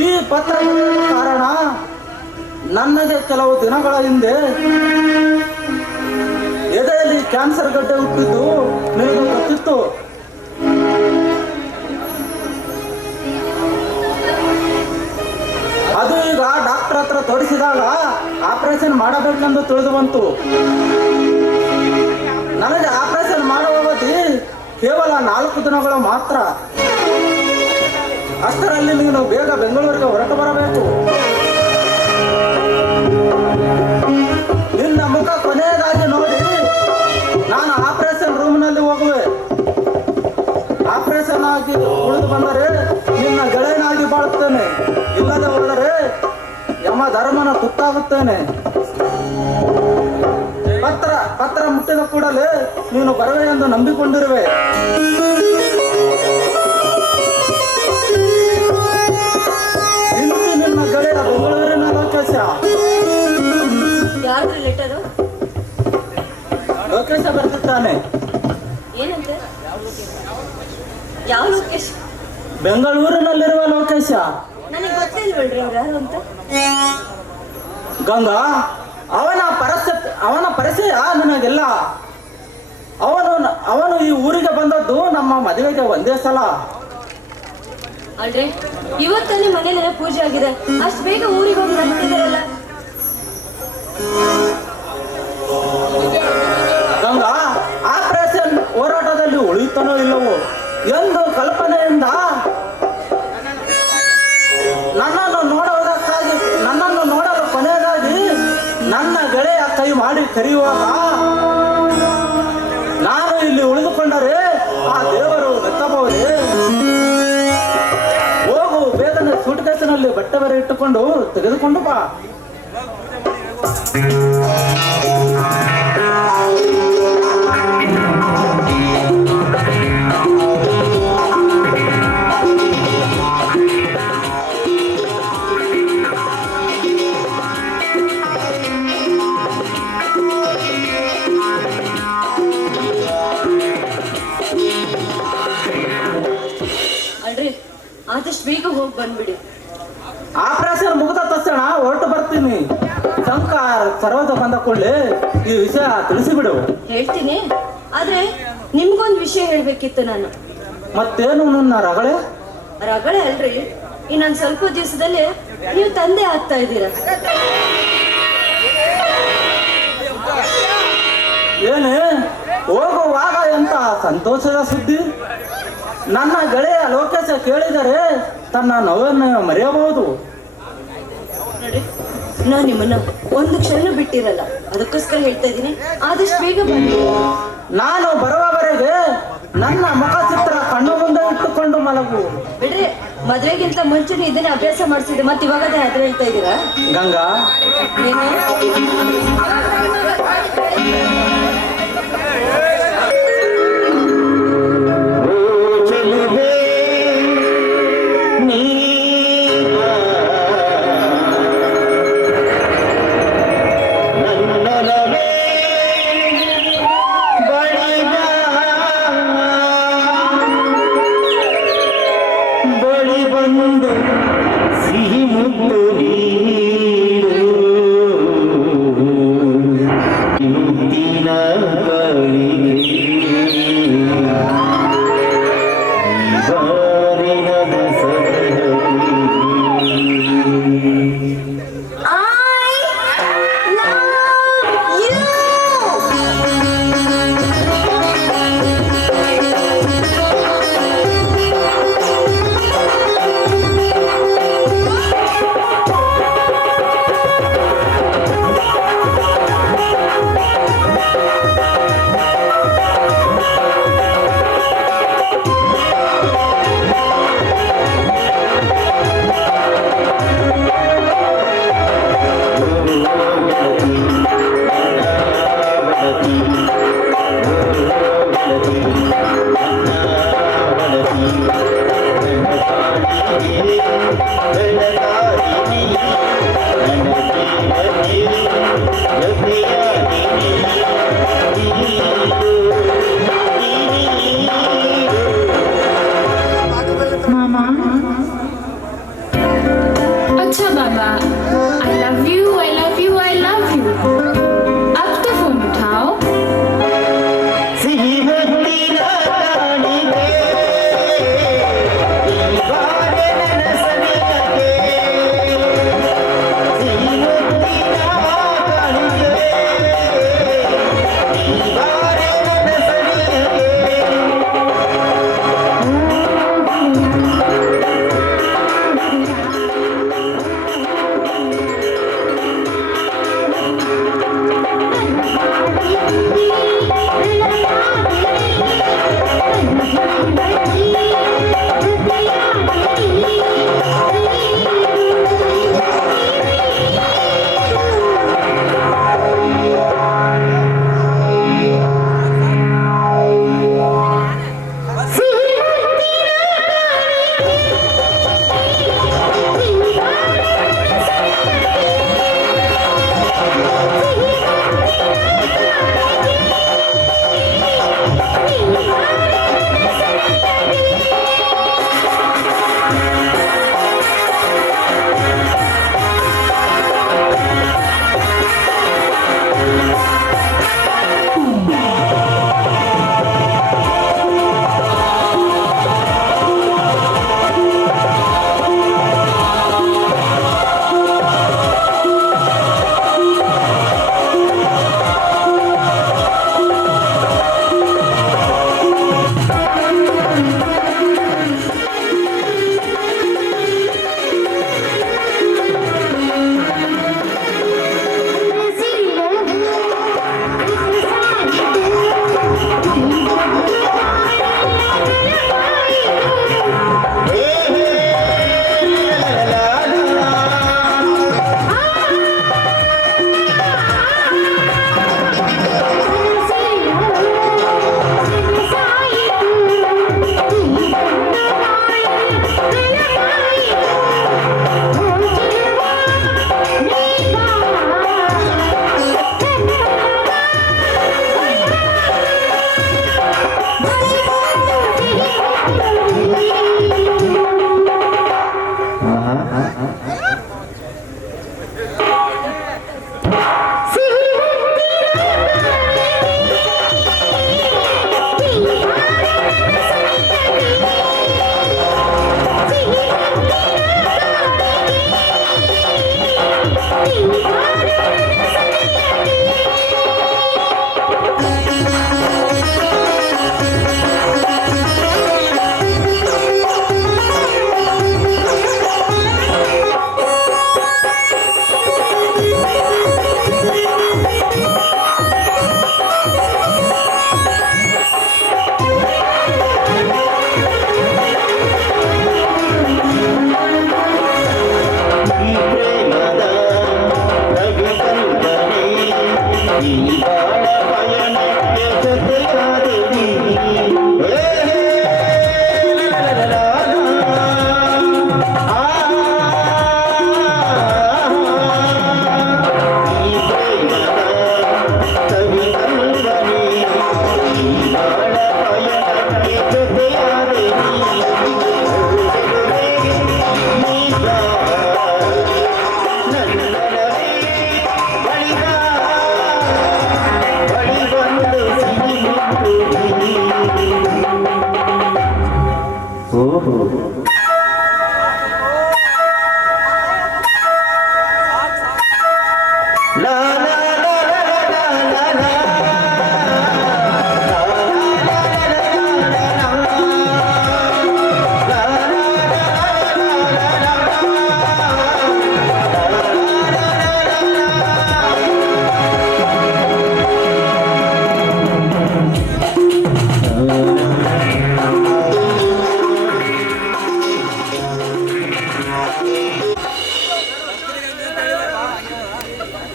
ಈ ಪತ್ರ ಕಾರಣ ನನಗೆ ಕೆಲವು ದಿನಗಳ ಹಿಂದೆ ಎದೆಯಲ್ಲಿ ಕ್ಯಾನ್ಸರ್ ಗಡ್ಡೆ ಹುಟ್ಟಿದ್ದು ನಿನಗೆ ಗೊತ್ತಿತ್ತು. ಅದು ಈಗ ಡಾಕ್ಟರ್ ಹತ್ರ ತೋರಿಸಿದಾಗ ಆಪರೇಷನ್ ಮಾಡಬೇಕೆಂದು ತಿಳಿದು ಬಂತು. ನನಗೆ ಆಪರೇಷನ್ ಮಾಡುವ ಅವಧಿ ಕೇವಲ 4 ದಿನಗಳು ಮಾತ್ರ. ಅಷ್ಟರಲ್ಲಿ ನೀನು ಬೇಗ ಬೆಂಗಳೂರಿಗೆ ಹೊರಟು ಬರಬೇಕು. ನಿನ್ನ ಮುಖ ಕೊನೆಯದಾಗಿ ನೋಡಿ ನಾನು ಆಪರೇಷನ್ ರೂಮ್ನಲ್ಲಿ ಹೋಗುವೆ. ಆಪರೇಷನ್ ಆಗಿ ಉಳಿದು ಬಂದರೆ ನಿನ್ನ ಗೆಳೆಯನಾಗಿ ಬಾಳುತ್ತೇನೆ, ಇಲ್ಲದೆ ಹೋದರೆ ಯಮ ಧರ್ಮನ ತುತ್ತಾಗುತ್ತೇನೆ. ಪತ್ರ ಮುಟ್ಟಿದ ಕೂಡಲೇ ನೀನು ಬರುವೆ ಎಂದು ನಂಬಿಕೊಂಡಿರುವೆ. ಇಂದು ನಿನ್ನ ಗೆಳೆಯ ಬೆಂಗಳೂರಿನ ಲೋಕೇಶ. ಯಾರ್ದು ಲೆಟರು? ಲೋಕೇಶ ಬರ್ತಿದ್ದಾನೆ. ಏನಂತೆ? ಯಾವ ಲೋಕೇಶ್? ಬೆಂಗಳೂರಿನಲ್ಲಿರುವ ಲೋಕೇಶ. ನನಗೆ ಗೊತ್ತಿಲ್ವಲ್ರಿ ಅವ್ರು ಯಾರು ಅಂತ. ಗಂಗಾ, ಅವನ ಪರಿಚಯ ನಿನಗೆಲ್ಲ. ಅವನು ಈ ಊರಿಗೆ ಬಂದದ್ದು ನಮ್ಮ ಮದುವೆಗೆ ಒಂದೇ ಸಲ. ಅಲ್ರಿ, ಇವತ್ತಲ್ಲಿ ಮನೇಲೆಲ್ಲ ಪೂಜೆ ಆಗಿದೆ, ಅಷ್ಟು ಬೇಗ ಊರಿಗೆ ಹೋಗಿ ಬಂದಿದ್ದಾರಲ್ಲ. ಗಂಗಾ, ಆಪರೇಷನ್ ಹೋರಾಟದಲ್ಲಿ ಉಳಿಯುತ್ತಾನೋ ಇಲ್ಲವೋ ಎಂದು ಕಲ್ಪನೆಯಿಂದ ನನ್ನನ್ನು ನೋಡಲು ಕೊನೆಯದಾಗಿ ನನ್ನ ಗೆಳೆಯ ಕೈ ಮಾಡಿ ಕರೆಯುವಾಗ ನಾನು ಇಲ್ಲಿ ಉಳಿದುಕೊಂಡರೆ ಆ ದೇವರು ಮೆತ್ತಬಹುದೇ? ಹೋಗು, ಬೇಗನೆ ಸೂಟ್ಕೇಸಿನಲ್ಲಿ ಬಟ್ಟೆ ಬೇರೆ ಇಟ್ಟುಕೊಂಡು ತೆಗೆದುಕೊಂಡು ಬಾ. ಆದಷ್ಟು ಬೇಗ ಹೋಗಿ ಬಂದ್ಬಿಡಿ. ಆಪರೇಷನ್ ಮುಗಿದ ತಕ್ಷಣ ಹೊರಟು ಬರ್ತೀನಿ. ಸಂಕಾರ ಸರ್ವತ ಬಂದ ಕೂಡಲೇ ಈ ವಿಷಯ ತಿಳಿಸಿಬಿಡು. ಹೇಳ್ತೀನಿ, ಆದ್ರೆ ನಿಮ್ಗೊಂದು ವಿಷಯ ಹೇಳ್ಬೇಕಿತ್ತು ನಾನು. ಮತ್ತೇನು ನನ್ನ ರಗಳೆ? ರಗಳೆ ಅಲ್ರಿ, ಇನ್ನೊಂದು ಸ್ವಲ್ಪ ದಿವಸದಲ್ಲಿ ನೀವು ತಂದೆ ಆಗ್ತಾ ಇದ್ದೀರಾ. ಏನೇ ಹೋಗುವಾಗ ಎಂತ ಸಂತೋಷದ ಸುದ್ದಿ. ನನ್ನ ಗೆಳೆಯ ಲೋಕೇಶ ಕೇಳಿದರೆ ತನ್ನ ನೋವನ್ನು ಮರೆಯಬಹುದು. ನೋಡಿ, ನಾನು ನಿಮ್ಮನ್ನ ಒಂದು ಕ್ಷಣ ಬಿಟ್ಟಿರಲ್ಲ, ಅದಕ್ಕೋಸ್ಕರ ಹೇಳ್ತಾ ಇದ್ದೀನಿ, ಆದಷ್ಟು ಬೇಗ ಬನ್ನಿ. ನಾನು ಬರುವವರೆಗೆ ನನ್ನ ಮುಖ ಚಿತ್ರ ಕಣ್ಣು ಮುಂದೆ ಇಟ್ಟುಕೊಂಡು ಮಲಗು. ಬಿಡ್ರಿ, ಮದ್ವೆಗಿಂತ ಮುಂಚೆನೇ ಇದನ್ನ ಅಭ್ಯಾಸ ಮಾಡಿಸಿದೆ, ಮತ್ತೆ ಇವಾಗ ಅದ್ರ ಹೇಳ್ತಾ ಇದ್ದೀರಾ? ಗಂಗಾ,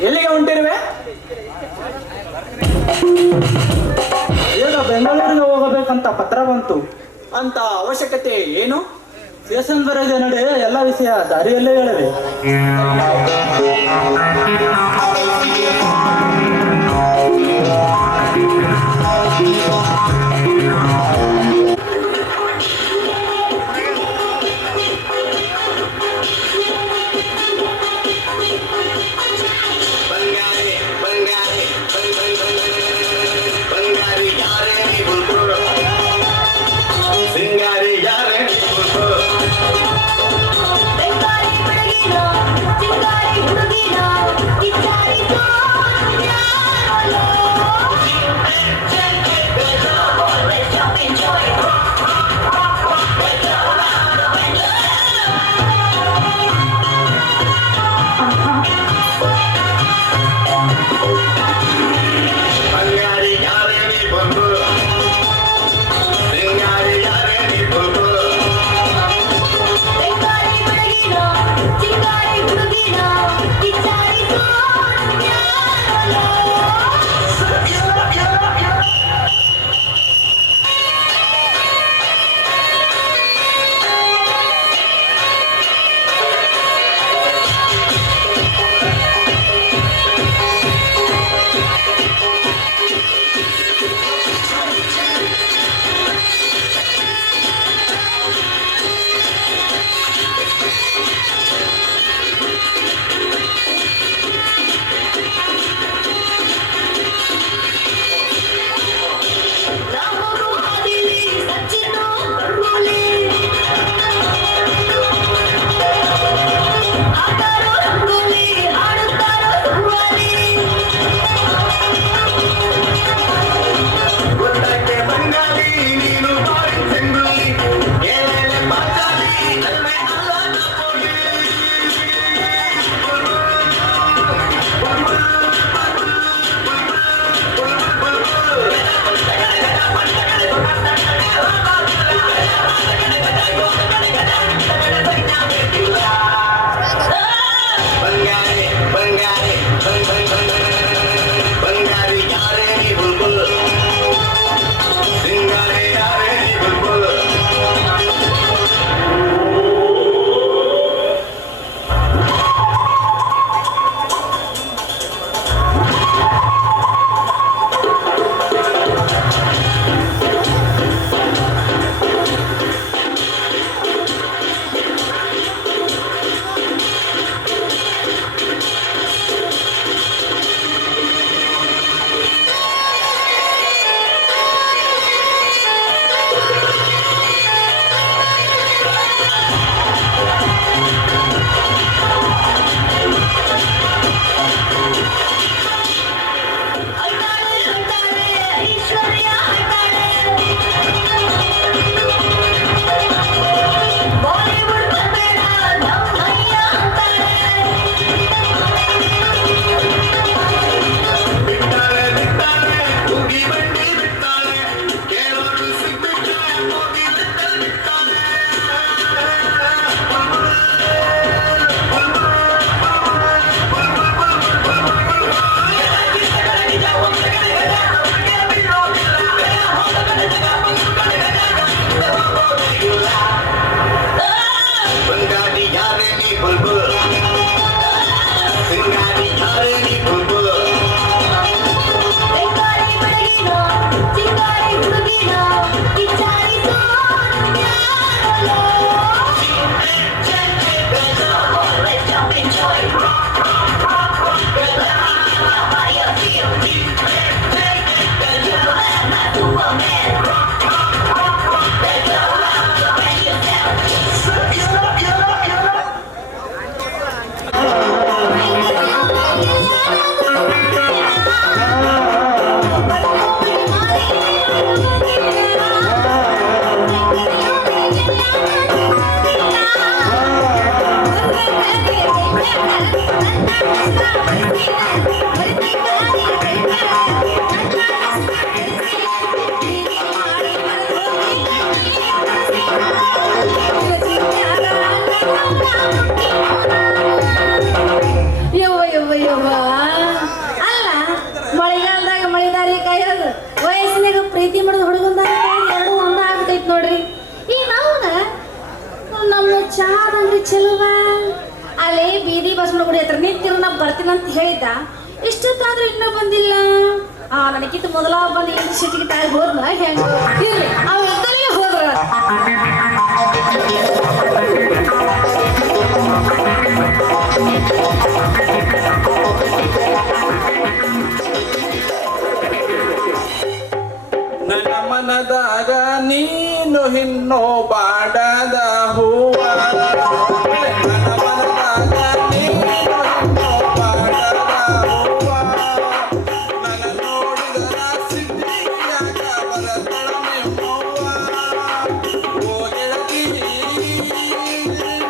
ಎಲ್ಲಿಗೆ ಹೊಂಟಿರುವೆ? ಈಗ ಬೆಂಗಳೂರಿಗೆ ಹೋಗಬೇಕಂತ ಪತ್ರ ಬಂತು. ಅಂತ ಅವಶ್ಯಕತೆ ಏನು? ಸ್ಟೇಷನ್ವರೆಗೆ ನಡೆ, ಎಲ್ಲ ವಿಷಯ ದಾರಿಯಲ್ಲೇ ಹೇಳಿವೆ. ಯವ್ವ ಯವ್ವ ಯವ್ವ ಅಲ್ಲ ಮಳೆಗಾಲದಾಗ ಮಳೆದಾರಿ ಕಾಯೋದು ವಯಸ್ಸಿನಾಗ ಪ್ರೀತಿ ಮಾಡೋದು ಹುಡುಗಂದಾಗ ಎರಡು ಒಂದ ಆಗ್ತೈತಿ ನೋಡ್ರಿ ಈಗ ನಾವನ ನಮ್ಮ ಚಾದಂಗ್ರಿ ಚಲುವ ಅಲ್ಲೇ ಬೀದಿ ಬಸ್ ನೋಡಿ ಹತ್ರ ನಿಂತಿರು ನಾ ಬರ್ತೀನಂತ ಹೇಳಿದ್ದ ಇಷ್ಟೊತ್ತಾದ್ರೂ ಇನ್ನೂ ಬಂದಿಲ್ಲ ನನಗಿಂತ ಮೊದಲ ಬಂದು ಏನು ಸಿಟಿಗೆ ತಾಯಿ ಹೋದ್ನ ಹೆಂಗ ಇರ್ಲಿ ಅವ ಇದ್ದಲೇ ಹೋದ್ರ ನನ್ನ ಮನದಾಗ ನೀನು ಇನ್ನೋ ಬಾಡದ ಹೂವ ನನ್ನ ಮನದಾಗ ನೀನು ಇನ್ನೋ ಬಾಡದ ಹೂವ ನನ್ನ ನೋಡಿದರ ಸಿದ್ಧಿಯಾಗ ಬರತಳ ನಿಮ್ಮವ್ವ ಓ ಗೆಳತಿ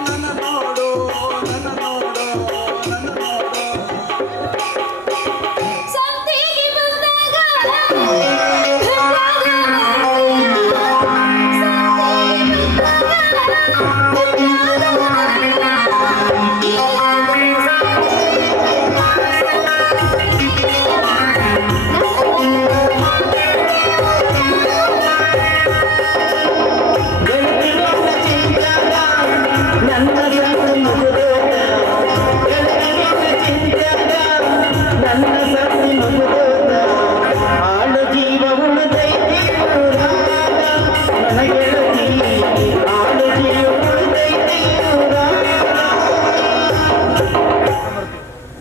ನನ್ನ ನೋಡು ನನ್ನ ನೋಡು ನನ್ನ ನೋಡು ಸಂತಿಗೆ ಬಂದಾಗ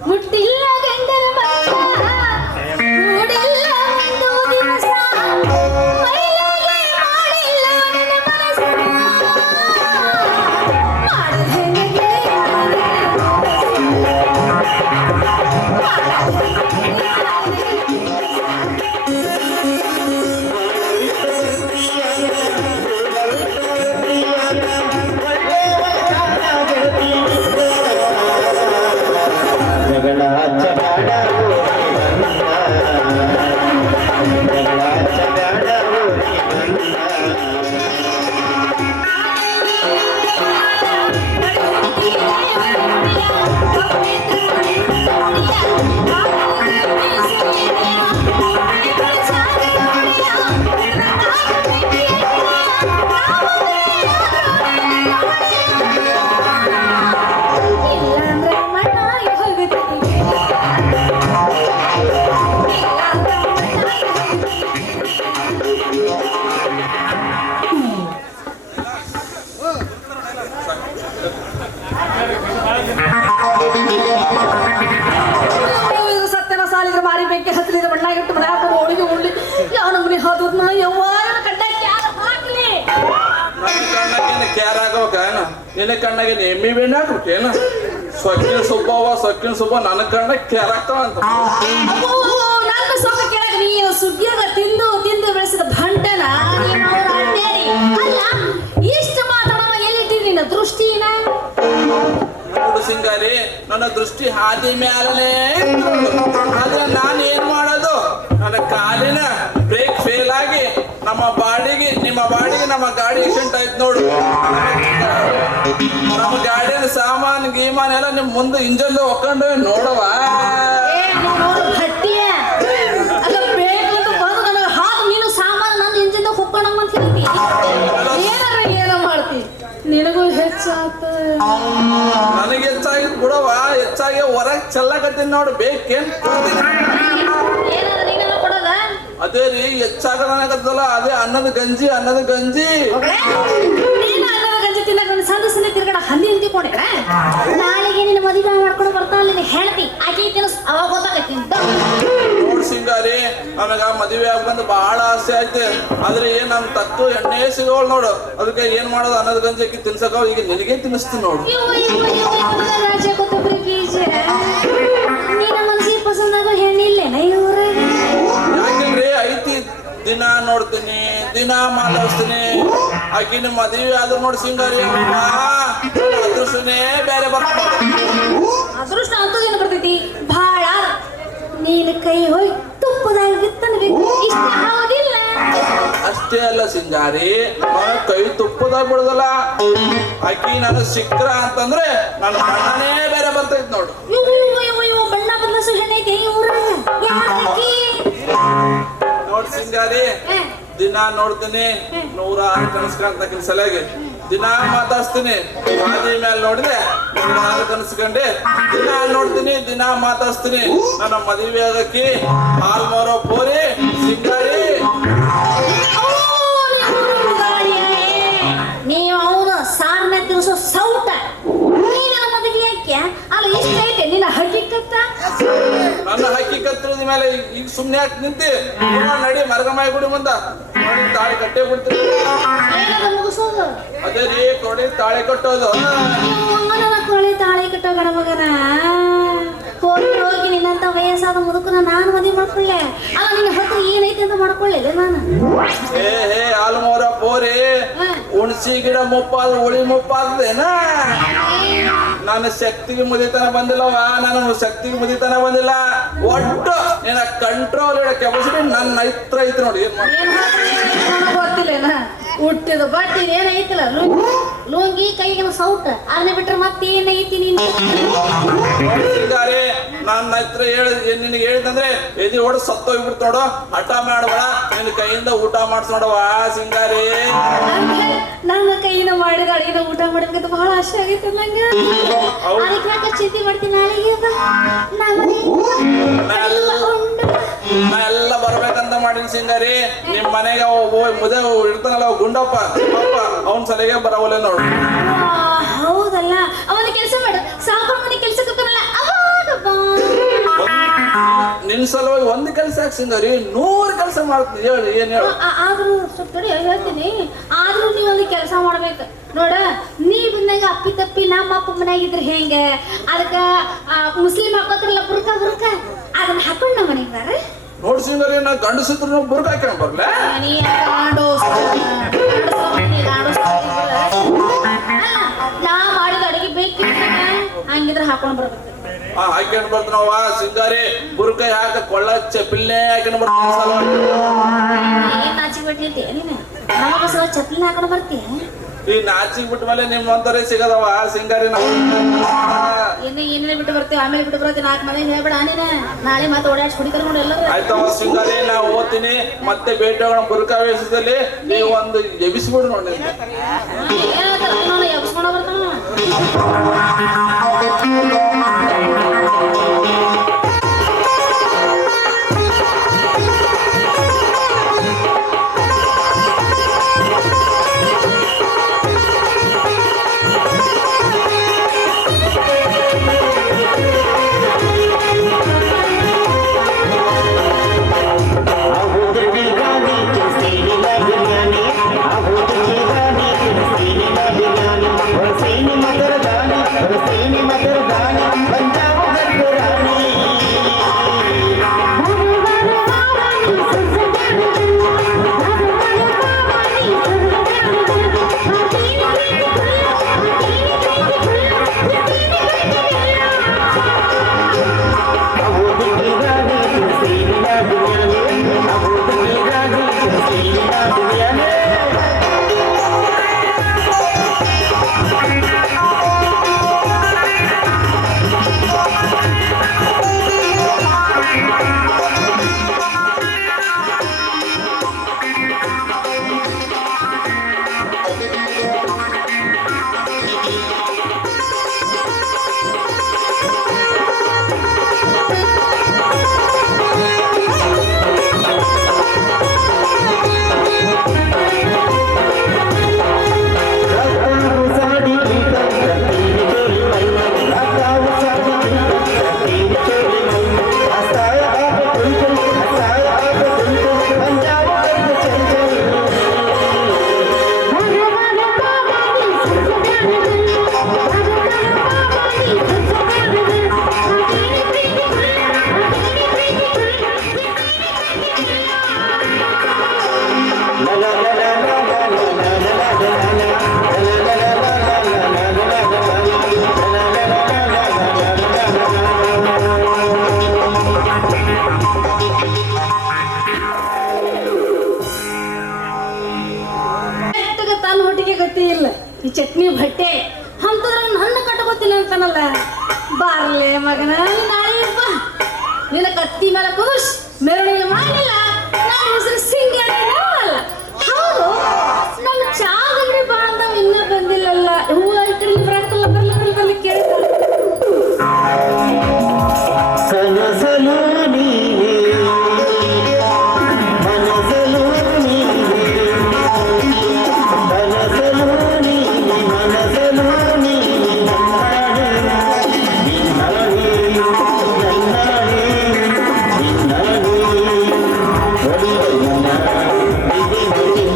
ಮುಟ್ಟಿಲ್ಲ ಗಂಡನ ಮಕ್ಕ ಮೂಡಿಲ್ಲ ಒಂದು ದಿವಸ ಮೈಲಿಗೆ ಮಾಡಿಲ್ಲ ನನ್ನ ಮನಸ್ಸ ಮಾಡಲ್ ಹೆಂಗೆ ಇಲ್ಲಾಂದ್ರೆ ಮಣ್ಣ ಹೋಗುತ್ತೀನಿ ಸತ್ಯನ ಸಾಲಿಗೆ ಮಾರಿ ಬೆಂಕಿ ಹತ್ತಲಿದ ಮಣ್ಣಾಗಿಟ್ಟು ಮನೆ ಹಾಕೊಂಡು ಹೋಳಿಗೆ ಉಳ್ಳಿ ಯಾವ ನಮ್ಮನೆ ಹಾದೂರ್ನ ಯವ್ವ ಕಡ್ಡಾಕಿ ಯಾರು ಹಾಕ್ಲಿ ನನ್ನ ಕಣ್ಣಾಗೇನು ಕ್ಯಾರ್ ಆಗೋಕೇನು ನಿನ್ನ ಕಣ್ಣಾಗೇನು ಎಮ್ಮಿ ಬೆಣ್ಣೆ ಹಾಕ್ಬೇಕೇನು ಸೊಕ್ಕಿನ ಸುಬ್ಬ ನನ್ನ ಕಣ್ಣ ಕ್ಯಾರ್ ಆಗ್ತಾವ ಅಂತ ನನ್ನ ಸೊಕ್ಕ ಕೆಳಗ ನೀನು ಸುಗ್ಗಿಯಾಗ ತಿಂದು ತಿಂದು ಬೆಳೆಸಿದ ಭಂಟನ ನೀನವ್ರ ಅಣ್ಣೇರಿ ಅಲ್ಲ ಇಷ್ಟು ಮಾತಾಡವ ಎಲ್ಲಿಟ್ಟಿ ನಿನ್ನ ದೃಷ್ಟಿನ ನೋಡು ಸಿಂಗಾರಿ ನನ್ನ ದೃಷ್ಟಿ ಹಾದಿ ಮ್ಯಾಲನೇ ಆದ್ರೆ ನಾನು ಏನ್ ಮಾಡೋದು ನನ್ನ ಕಾಲಿನ ಬ್ರೇಕ್ ಫೇಲ್ ಆಗಿ ನಿಮ್ಮ ಬಾಡಿಗೆ ನಮ್ಮ ಗಾಡಿ ಆಕ್ಸಿಡೆಂಟ್ ಆಯ್ತು ನೋಡು ನಮ್ಮ ಗಾಡಿಯ ಸಾಮಾನು ಗೀಮಾನ್ ಎಲ್ಲ ನಿಮ್ ಮುಂದೆ ಇಂಜನ್ ಒಕ್ಕೊಂಡು ನೋಡವ ಏ ನೋಡು ಭಟ್ಟಿಯ ಅಲ್ಲ ಬೇಕಂತ ಬಂದು ನನಗೆ ಹಾದು ನೀನು ಸಾಮಾನು ನನ್ನ ಇಂಜಿನ್ ಹುಕ್ಕೊಂಡಂಗ ಅಂತ ಹೇಳ್ತಿ ಏನೋ ಮಾಡ್ತಿ ನಿನಗೂ ಹೆಚ್ಚಾತ ನನಗೆ ಹೆಚ್ಚಾಗಿ ಬಿಡವ ಹೆಚ್ಚಾಗಿ ಹೊರಗೆ ಚೆಲ್ಲಕತ್ತೀನಿ ನೋಡು ಬೇಕೇನ್ ಏನಾರ ನೀನೆಲ್ಲ ಕೊಡೋದ ಅದೇ ರೀ ಹೆಚ್ಚಾಗದಲ್ಲ ಅದೇ ಅನ್ನದ ಗಂಜಿ ನೀನು ಅನ್ನದ ಗಂಜಿ ತಿನ್ನಕ ನನ್ನ ಸಂದ ಸಂದೆ ತಿರ್ಗಡ ಹಂದಿ ಅಂತಿಕೊಂಡೆ ನಾಳೆಗೆ ನಿನ್ನ ಮದುವೆ ಮಾಡ್ಕೊಂಡು ಬರ್ತಾಳ ನೀನು ಹೇಳ್ತಿ ಆಕೆ ತಿನ್ನಿಸ್ ಅವಾಗ ಗೊತ್ತಾಗೈತಿ ನೋಡ್ ಸಿಂಗಾರಿ ನನಗ ಮದುವೆ ಆಗ್ಬಂದು ಬಹಳ ಆಸೆ ಐತೆ ಆದ್ರೆ ಏನ್ ನಮ್ ತತ್ತು ಎಣ್ಣೆ ಸಿಗೋಳ್ ನೋಡು ಅದಕ್ಕೆ ಏನ್ ಮಾಡೋದು ಅನ್ನದ ಗಂಜಿ ಅಕ್ಕಿ ತಿನ್ಸಕ ಈಗ ನಿನಗೆ ತಿನ್ನಿಸ್ತೀನಿ ನೋಡು ರಾಜ ಕೊತ್ತಂಬರಿ ಬೀಜ ನಿನ್ನ ಮನಸ್ಸಿಗೆ ಪಸಂದಾಗ ಹೆಣ್ಣಿಲ್ಲೇನ ಇವ್ರಾಗ ಯಾಕಿಲ್ರಿ ಐತಿ ದಿನ ನೋಡ್ತೀನಿ ದಿನ ಮಾತಾಡ್ತೀನಿ ಆಕಿನ ಮದುವೆ ಆದ್ರೂ ನೋಡಿ ಸಿಂಗಾರಿ ಅದೃಷ್ಟನೇ ಬೇರೆ ಬರ್ತಾರೆ ಅದೃಷ್ಟ ಅಂತದೇನು ಬರ್ತೈತಿ ಭಾಳ ನೀನು ಕೈ ಹೋಗಿ ತುಪ್ಪದಾಗ ಬಿತ್ತನ್ಬೇಕು ಇಷ್ಟ ಹೌದಿಲ್ಲ ಅಷ್ಟೇ ಅಲ್ಲ ಸಿಂಗಾರಿ ನನ್ನ ಕೈ ತುಪ್ಪದಾಗ ಬಿಡದಲ್ಲ ಆಕಿ ನನ್ನ ಸಿಕ್ಕ್ರ ಅಂತಂದ್ರೆ ನನ್ನ ಬಣ್ಣನೇ ಬೇರೆ ಬರ್ತೈತಿ ನೋಡು ಇವು ಬಣ್ಣ ಬದಲಾಸು ಹೆಣ್ಣೈತಿ ಊರಾಗ ಯಾಕಿ ನೋಡ್ ಸಿಂಗಾರಿ ದಿನ ನೋಡ್ತೀನಿ 106 ಕನಸ್ಕಾಂತ ಸಲಹೆಗೆ ದಿನ ಮಾತಾಡ್ತೀನಿ ಹಾದಿ ಮೇಲೆ ನೋಡಿದೆ 106 ಕನಸ್ಕೊಂಡೆ ದಿನ ನೋಡ್ತೀನಿ ದಿನ ಮಾತಾಡ್ತೀನಿ ನನ್ನ ಮದುವೆ ಆಗಕ್ಕೆ ಹಾಲ್ ಮಾರೋ ಪೋರಿ ಸಿಂಗಾರಿ ನೀವು ಅವನು ಸಾರನೆ ತಿನ್ಸೋ ಸೌಟ ನೀನ ಮದುವೆ ಯಾಕೆ ಅಲ್ಲ ಇಷ್ಟ ಐತೆ ನಿನ್ನ ಹಕ್ಕಿಕತ್ತ ನನ್ನ ಹಕ್ಕಿ ಕತ್ತಿದ ಮೇಲೆ ಈಗ ಸುಮ್ನೆ ಯಾಕೆ ನಿಂತಿ ನಡಿ ಮರಗಮಾಯಿ ಗುಡಿ ಮುಂದ ನೋಡಿ ತಾಳಿ ಕಟ್ಟೆ ಬಿಡ್ತೀನಿ ಏನದ ಮುಗಿಸೋದು ಅದೇ ರೀ ಕೊಡಿ ತಾಳಿ ಕಟ್ಟೋದು ನನ್ನ ಕೊಳಿ ತಾಳಿ ಕಟ್ಟೋ ಗಣ ಮಗನ ಹೋಗಿ ನಿನ್ನಂತ ವಯಸ್ಸಾದ ಮುದುಕನ ನಾನು ಮದುವೆ ಮಾಡ್ಕೊಳ್ಳೆ ಅಲ್ಲ ನಿನ್ನ ಹತ್ರ ಏನೈತೆ ಅಂತ ಮಾಡ್ಕೊಳ್ಳಿಲ್ಲ ನಾನು ಹೇ ಆಲ್ಮೋರ ಪೋರಿ ಹುಣಸಿ ಗಿಡ ಮುಪ್ಪಾದ ಉಳಿ ಮುಪ್ಪಾದೇನ ನನ್ನ ಶಕ್ತಿಗೆ ಮುದಿತನ ಬಂದಿಲ್ಲವ ನನ್ನ ಶಕ್ತಿಗೆ ಮುದಿತನ ಬಂದಿಲ್ಲ ಒಟ್ಟು ನಿನ್ನ ಕಂಟ್ರೋಲ್ ಇಡೋ ಕೆಪಾಸಿಟಿ ನನ್ನ ಹತ್ರ ಐತಿ ನೋಡಿ ಏನ್ ಮಾಡಿ ಗೊತ್ತಿಲ್ಲೇನ ಹುಟ್ಟಿದ ಬಟ್ಟೆ ಏನೈತಿಲ್ಲ ಲುಂಗಿ ಕೈಗಿನ ಸೌಟ ಅದನ್ನ ಬಿಟ್ರೆ ಮತ್ತೆ ಏನೈತಿ ನೀನು ಸಿಂಗಾರಿ ನನ್ನ ಹತ್ರ ನಿನಗೆ ಹೇಳಿದಂದ್ರೆ ಎದಿ ಹೊಡೆದು ಸತ್ತೋಗ್ಬಿಡ್ತು ನೋಡು ಹಠ ಮಾಡಬೇಡ ನಿನ್ನ ಕೈಯಿಂದ ಊಟ ಮಾಡಿಸ್ ನೋಡವ ಸಿಂಗಾರಿ ನನ್ನ ಕೈಯಿಂದ ಮಾಡಿದ ಅಡಿಗೆ ಊಟ ಮಾಡ್ಬೇಕಂತ ಬಹಳ ಆಸೆ ಆಗೈತೆ ನಂಗೆ ಅದಕ್ಕೆ ಯಾಕೆ ಚಿಂತೆ ಮಾಡ್ತೀನಿ ನಾಳೆಗೆ ನಾ ಎಲ್ಲ ಬರ್ಬೇಕಂತ ಮಾಡೀನಿ ಸಿಂಗಾರಿ ನಿಮ್ ಮನೆಗೆ ಮುದೆ ಇರ್ತಾನಲ್ಲ ಗುಂಡಪ್ಪ ಅಪ್ಪ ಅವನ್ ಸಲಿಗೆ ಬರವಲ್ಲ ನೋಡು ಹೌದಲ್ಲ ಅವನ ಕೆಲಸ ಮಾಡು ಸಾಕು ಮನೆ ಕೆಲ್ಸಕ್ಕೆ ಅವಾಗ ಬಾ ನಿನ್ ಸಲುವಾಗಿ ಒಂದು ಕೆಲಸ ಯಾಕೆ ಸಿಂಗಾರಿ 100 ಕೆಲಸ ಮಾಡ್ತೀನಿ ಹೇಳಿ ಏನ್ ಹೇಳು ಆದ್ರೂ ಸ್ವಲ್ಪ ತಡಿ ಹೇಳ್ತೀನಿ ಆದ್ರೂ ನೀವು ಒಂದು ಕೆಲಸ ಮಾಡ್ಬೇಕು ನೋಡ ನೀ ಬಂದಾಗ ಅಪ್ಪಿ ತಪ್ಪಿ ನಮ್ಮ ಅಪ್ಪ ಮನೆಯಾಗಿದ್ರೆ ಹೆಂಗೆ ಅದಕ್ಕೆ ಮುಸ್ಲಿಂ ಹಾಕೋತ್ರಲ್ಲ ಬುರ್ಕ ಅದನ್ನ ಹಾಕೊಂಡು ನಮ್ಮ ಮನೆಗೆ ಬಾರ ನೋಡ್ ಸಿಂಗಾರಿ ನಾ ಗಂಡಸಿದ್ರು ಬುರ್ಕ ಹಾಕೊಂಡ್ ಬರ್ಲ ನಾ ಮಾಡಿದ ಅಡಿಗೆ ಬೇಕಿಲ್ಲ ಹಂಗಿದ್ರೆ ಹಾಕೊಂಡ್ ಬರ್ಬೇಕು ಹಾಕೊಂಡ್ ಬರ್ತಾನವ ಸಿಂಗಾರಿ ಬುರ್ಕ ಯಾಕ ಕೊಳ್ಳ ಚಪ್ಪಿಲ್ನೇ ಹಾಕೊಂಡ್ ಬರ್ತಾನ ಏನ್ ನಾಚಿಗೆ ಬಿಟ್ಟಿರ್ತಿ ನೀನು ನಮಗ ಸಲ ಚಪ್ಪಲಿನ ಹಾಕೊಂಡು ಬರ್ತೀಯ ಈ ನಾಚಿಗೆ ಬಿಟ್ಟ ಮೇಲೆ ನಿಮ್ಮಂತರೇ ಸಿಗದವ ಸಿಂಗಾರಿ ನಾವು ಏನೇ ಬಿಟ್ಟು ಬರ್ತೀವಿ ಆಮೇಲೆ ಬಿಟ್ಟು ಬರ್ತೀವಿ 4 ಮನೆ ಹೇಳ್ಬೇಡ ನೀನ ನಾಳೆ ಮತ್ತೆ ಓಡಾಡ್ಸಿ ಹುಡುಕರ್ ನೋಡಿ ಎಲ್ಲರೂ ಆಯ್ತವ ಸಿಂಗಾರಿ ನಾ ಓದ್ತೀನಿ ಮತ್ತೆ ಭೇಟಿ ಹೋಗೋಣ ಬುರ್ಕ ವೇಷದಲ್ಲಿ ನೀವು ಒಂದು ಎಬಿಸ್ಬಿಡು ನೋಡಿ ನಾನು ಎಬ್ಸ್ಕೊಂಡ ಬರ್ತಾನ Sini ಈ ಚಟ್ನಿ ಬಟ್ಟೆ ಅಂತಂದ್ರೆ ನನ್ನ ಕಟ್ಕೋತಿಲ್ಲ ಅಂತಾನಲ್ಲ. ಬಾರ್ಲೆ ಮಗನ ನಾಳೆ ಬಾ, ನಿನ್ನ ಕತ್ತಿ ಮೇಲೆ ಕುದುರ್ಸ್ ಮೆರವಣಿಗೆ ಮಾಡಲಿಲ್ಲ ನಾನು ಹೆಸರು ಸಿಂಗಾರಿ ಅಲ್ಲ. ಹೌದು, ನಮ್ಮ ಚಾಗಂದ್ರೆ ಬಾ ಅಂತ ಇನ್ನೂ ಬಂದಿಲ್ಲಲ್ಲ. ಹೂವು ಐತ್ರಿ ಬರತ್ತಲ್ಲ, ಬರ್ಲಿ ಕೇಳ್ತಾರೆ. ಕನಸಲು ನೀನೆ ಮನಸಲು ನೀನೆ ಕನಸಲು ನೀನೆ ಮನಸಲು ನೀನೆ ನನ್ನಾಳೆ ನಿನ್ನಾಳೆ ನನ್ನಾಳೆ ನಿನ್ನಾಳೆ ಒಲಿವಲ್ಲ ಬಿಗಿವಲ್ಲ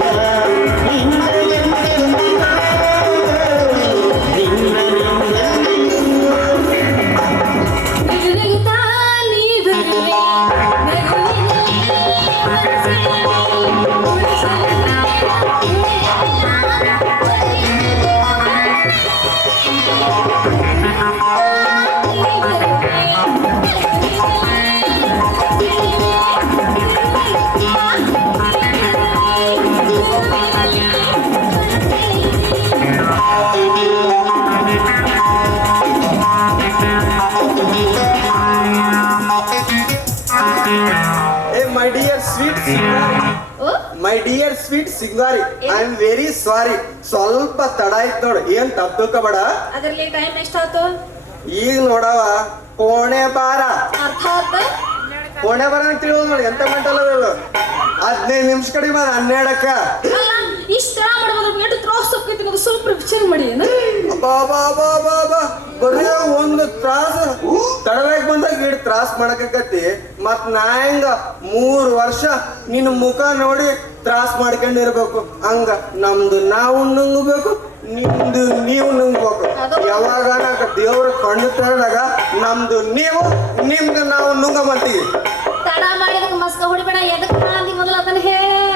ಮೈ ಡಿಯರ್ ಸ್ವೀಟ್ ಸಿಂಗಾರಿ, ಐ ಆಮ್ ವೆರಿ ಸಾರಿ. ಸ್ವಲ್ಪ ತಡ ಆಯ್ತು ನೋಡು, ಏನ್ ತಪ್ಪಬೇಡ. ಅದರಲ್ಲಿ ಟೈಮ್ ಎಷ್ಟಾಯ್ತು? ಈಗ ನೋಡವ ಪೋಣೆ ಬಾರ ಅರ್ಥಾತ್ ಪೋಣೆ ಬಾರ ಅಂತ ತಿಳಿಯೋದು ನೋಡಿ. ಎಂತ ಗಂಟಲ್ಲ 15 ನಿಮಿಷ ಕಡಿಮೆ 12ಕ್ಕ. ಅಲ್ಲ, ಇಷ್ಟ ಮಾಡ್ಬೋದು ಎಷ್ಟು ತ್ರಾಸ್ ಆಕೈತಿ ಅದು ಸ್ವಲ್ಪ ವಿಚಾರ ಮಾಡಿ. ಬರೀ ಒಂದು ತ್ರಾಸ ತಡವಾಗಿ ಬಂದಾಗ ಇಡ್ ತ್ರಾಸ್ ಮಾಡಕತ್ತಿ. ಮತ್ ನಾ ಹೆಂಗ 3 ವರ್ಷ ನಿನ್ನ ಮುಖ ನೋಡಿ ತ್ರಾಸ್ ಮಾಡ್ಕೊಂಡಿರ್ಬೇಕು. ಹಂಗ ನಮ್ದು ನಾವು ನುಂಗಬೇಕು, ನಿಮ್ದು ನೀವು ನುಂಗ್ಬೇಕು. ಯಾವಾಗ ದೇವ್ರ ಕಣ್ಣು ತೆರೆದಾಗ ನಮ್ದು ನೀವು ನಿಮ್ದು ನಾವು ನುಂಗಮಂತೀವಿ. ತಡ ಮಾಡಿದಕ್ಕೆ ಮಸ್ಕ ಹೊಡಿಬೇಡ. ಎದಕ್ಕೆ ಅಂದಿ ಮೊದಲು ಅದನ್ನ ಹೇಳ.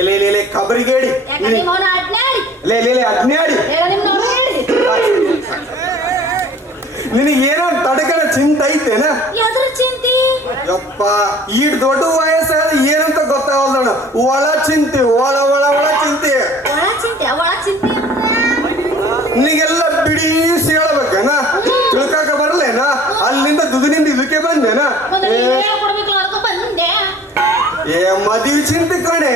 ಇಲ್ಲ ಕಬರಿಗೇಡಿ ಯಾಕಂದ್ರೆ ನಿಮ್ಮ ಅವನ ಅಡ್ನಾಡಿ ಅಜ್ಞಾಡಿ ಹೇಳ ನಿಮ್ಮ ನೋಡಿ ನಿನಗೇನೋ ತಡಕನ ಚಿಂತೆ ಐತೇನ? ಯಾವ್ದ್ರ ಚಿಂತಿ? ಯಪ್ಪ ಈಡ್ ದೊಡ್ಡ ವಯಸ್ಸಾದ ಏನಂತ ಗೊತ್ತಾಗಲ್ಲ. ಒಳ ಚಿಂತೆ, ಒಳ ಚಿಂತೆ. ಒಳ ಚಿಂತೆ ನಿನಗೆಲ್ಲ ಬಿಡಿಸಿ ಹೇಳ್ಬೇಕೇನ? ತಿಳ್ಕಾಕ ಬರಲೇನ? ಅಲ್ಲಿಂದ ದುದಿನಿಂದ ಇದಕ್ಕೆ ಬಂದೇನ? ಕೊಡ್ಬೇಕಲ್ಲ, ಅದಕ್ಕೆ ಬಂದೆ. ಏ ಮದುವೆ ಚಿಂತೆ ಕಣೆ.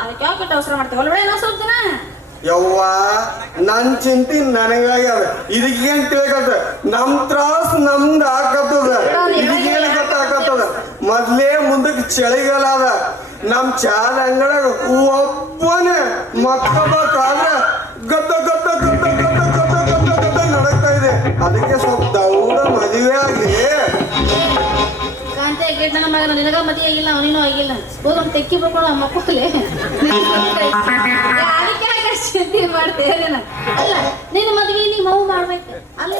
ಅದಕ್ಕೆ ಯಾಕೆ ಅವಸರ ಮಾಡ್ತೇವೆ ಒಳಗಡೆ ನಾ ಸ್ವಲ್ಪ ದಿನ. ಯವ್ವ ನನ್ ಚಿಂತೆ ನನಗಾಗ್ಯದ. ಇದಕ್ಕೇನ್ ತಿಳ್ಕತ್ತ? ನಮ್ ತ್ರಾಸ್ ನಮ್ದು ಹಾಕತ್ತದ. ಇದಕ್ಕೇನ್ ಗೊತ್ತಾಕತ್ತದ? ಮೊದ್ಲೇ ಮುಂದಕ್ಕೆ ಚಳಿಗಾಲ ಅದ. ನಮ್ ಚಾದ ಅಂಗಡಿಯಾಗ ಒಬ್ಬನೇ ಮಕ್ಕಬೇಕಾದ್ರೆ ಗದ್ದ ಗದ್ದ ಗದ್ದ ಗದ್ದ ಗದ್ದ ಗದ್ದ ಗದ್ದ ನಡಕ್ತಾ ಇದೆ. ಅದಕ್ಕೆ ಸ್ವಲ್ಪ ದೌಡ ಮದುವೆ ಆಗಿ ಕಾಂತೆ ಗಿಡ ನನ್ನ ಮಗನ ನಿನಗ ಮತಿ ಆಗಿಲ್ಲ, ಅವನೇನೂ ಆಗಿಲ್ಲ. ಹೋಗೊಂದು ತೆಕ್ಕಿ ಬರ್ಕೊಂಡು ಮಕ್ಕಳೇ ಅದಕ್ಕೆ ಚಿಂತೆ ಮಾಡ್ತೇನೆ. ಅಲ್ಲ ನಿನ್ನ ಮದ್ವೆ ನಿಮ್ಮ ಮಗು ಮಾಡ್ಬೇಕು. ಅಲ್ಲ